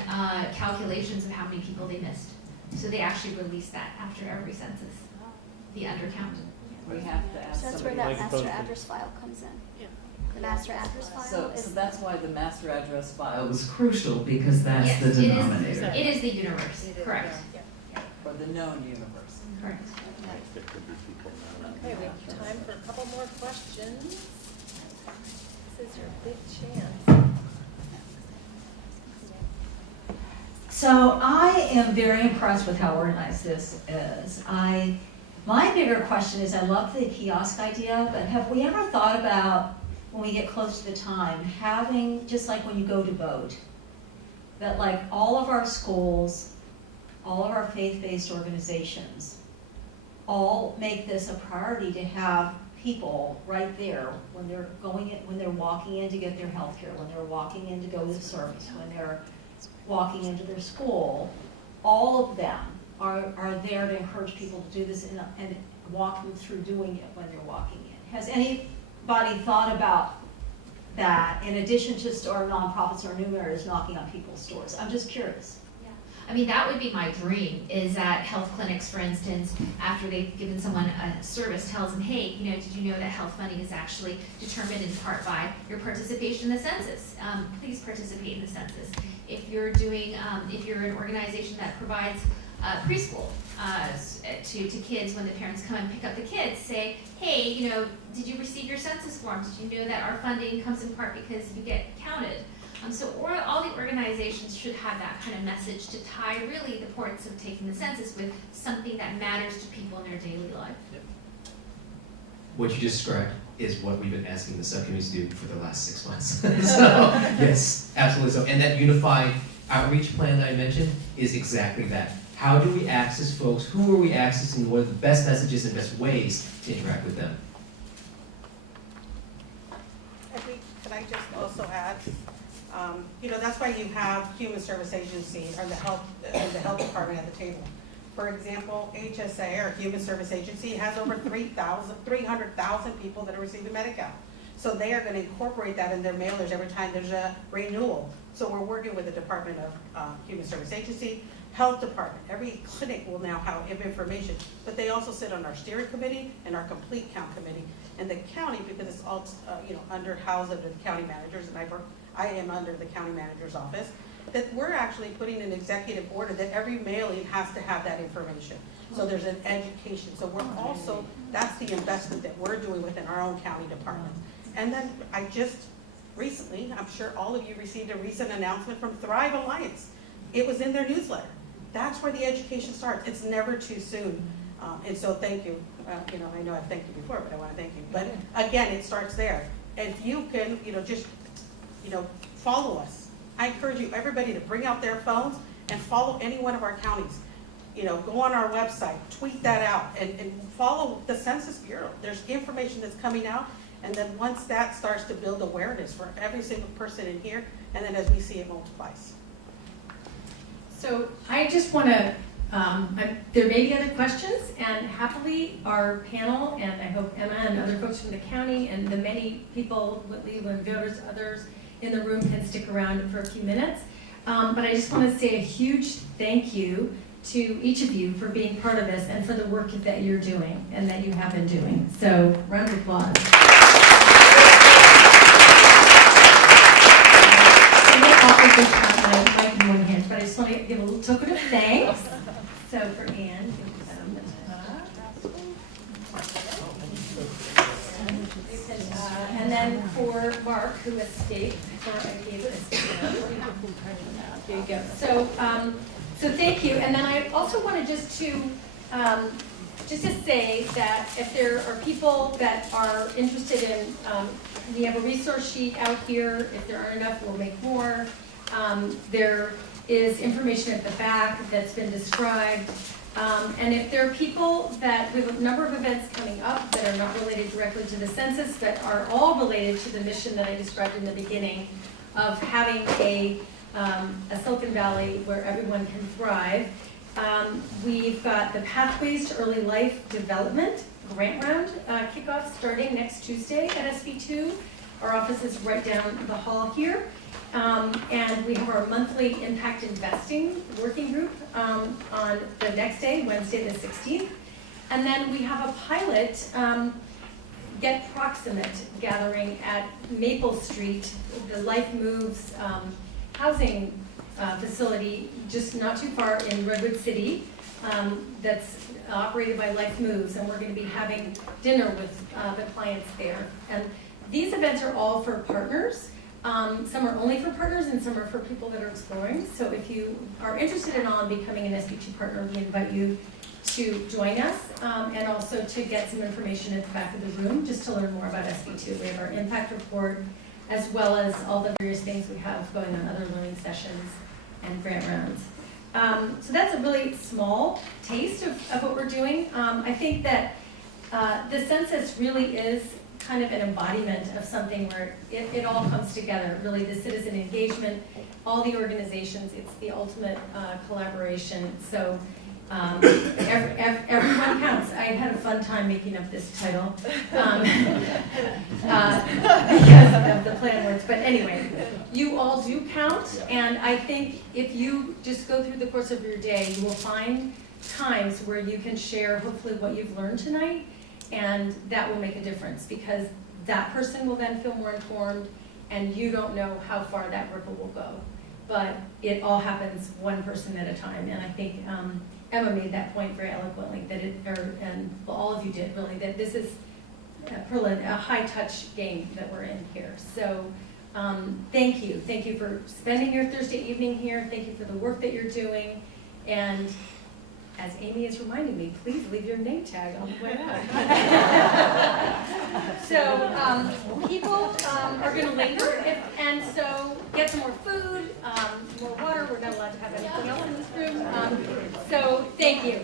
calculations of how many people they missed. So they actually release that after every census, the undercount. We have to ask So that's where that master address file comes in. Yeah. The master address file So that's why the master address file was crucial, because that's Yes, the denominator. It is the universe, correct. For the known universe. Correct. Okay, we have time for a couple more questions. Is is your big chance. So I am very impressed with how organized this is. My bigger question is, I love the kiosk idea, but have we ever thought about, when we get close to the time, having, just like when you go to vote, that like all of our schools, all of our faith-based organizations, all make this a priority to have people right there when they're going in, when they're walking in to get their health care, when they're walking in to go to service, when they're walking into their school, all of them are there to encourage people to do this and walk them through doing it when they're walking in. Has anybody thought about that in addition to our nonprofits or numerators knocking on people's doors? I'm just curious. I mean, that would be my dream, is that health clinics, for instance, after they've given someone a service, tells them, hey, you know, did you know that health funding is actually determined in part by your participation in the census? Please participate in the census. If you're doing, if you're an organization that provides preschool to kids, when the parents come and pick up the kids, say, hey, you know, did you receive your census form? Did you know that our funding comes in part because you get counted? So all the organizations should have that kind of message to tie really the importance of taking the census with something that matters to people in their daily life. What you just described is what we've been asking the subcommittees to do for the last 6 months. So, yes, absolutely so. And that unified outreach plan that I mentioned is exactly that. How do we access folks? Who are we accessing? What are the best messages and best ways to interact with them? I think, can I just also add, you know, that's why you have Human Service Agency or the health department at the table. For example, HSA or Human Service Agency has over 300,000 people that are receiving Medi-Cal. So they are going to incorporate that in their mailers every time there's a renewal. So we're working with the Department of Human Service Agency, Health Department. Every clinic will now have information, but they also sit on our steering committee and our complete count committee. And the county, because it's all you know, under housed under the county managers, and I am under the county manager's office, that we're actually putting an executive order that every mailing has to have that information. So there's an education. So we're also, that's the investment that we're doing within our own county department. And then I just recently, I'm sure all of you received a recent announcement from Thrive Alliance. It was in their newsletter. That's where the education starts. It's never too soon. And so thank you. You know, I know I've thanked you before, but I want to thank you. But again, it starts there. If you can, you know, just, you know, follow us. I encourage you, everybody, to bring out their phones and follow any one of our counties. You know, go on our website, tweet that out, and follow the Census Bureau. There's information that's coming out, and then once that starts to build awareness for every single person in here, and then as we see it multiplies. So I just want to, there may be other questions, and happily our panel, and I hope Emma and other folks from the county and the many people, Leland voters, others in the room can stick around for a few minutes. But I just want to say a huge thank you to each of you for being part of this and for the work that you're doing and that you have been doing. So round of applause. My mic in one hand, but I just want to give a little token of thanks. So for Anne, and then for Mark, who escaped, I gave it a there you go. So thank you. And then I also wanted just to say that if there are people that are interested in, we have a resource sheet out here. If there aren't enough, we'll make more. There is information at the back that's been described. And if there are people that, we have a number of events coming up that are not related directly to the census, but are all related to the mission that I described in the beginning of having a Silicon Valley where everyone can thrive. We've got the Pathways to Early Life Development grant round kickoff starting next Tuesday at SB2. Our office is right down the hall here. And we have our monthly impact investing working group on the next day, Wednesday the 16th. And then we have a pilot Get Proximate gathering at Maple Street, the Life Moves housing facility just not too far in Redwood City that's operated by Life Moves, and we're going to be having dinner with the clients there. And These events are all for partners. Some are only for partners and some are for people that are exploring. So if you are interested in becoming an SB2 partner, we invite you to join us and also to get some information at the back of the room just to learn more about SB2. We have our impact report as well as all the various things we have going on, other learning sessions and grant rounds. So that's a really small taste of what we're doing. I think that the census really is kind of an embodiment of something where it all comes together, really the citizen engagement, all the organizations, it's the ultimate collaboration. So everyone counts. I had a fun time making up this title because of the plan words. But anyway, you all do count, and I think if you just go through the course of your day, you will find times where you can share hopefully what you've learned tonight, and that will make a difference because that person will then feel more informed, and you don't know how far that ripple will go. But it all happens one person at a time, and I think Emma made that point very eloquently, that and all of you did really, that this is a high-touch game that we're in here. So thank you. Thank you for spending your Thursday evening here. Thank you for the work that you're doing. And as Amy is reminding me, please leave your name tag on the way out. So people are going to linger, and so get some more food, more water. We're not allowed to have anything else in this room. So thank you.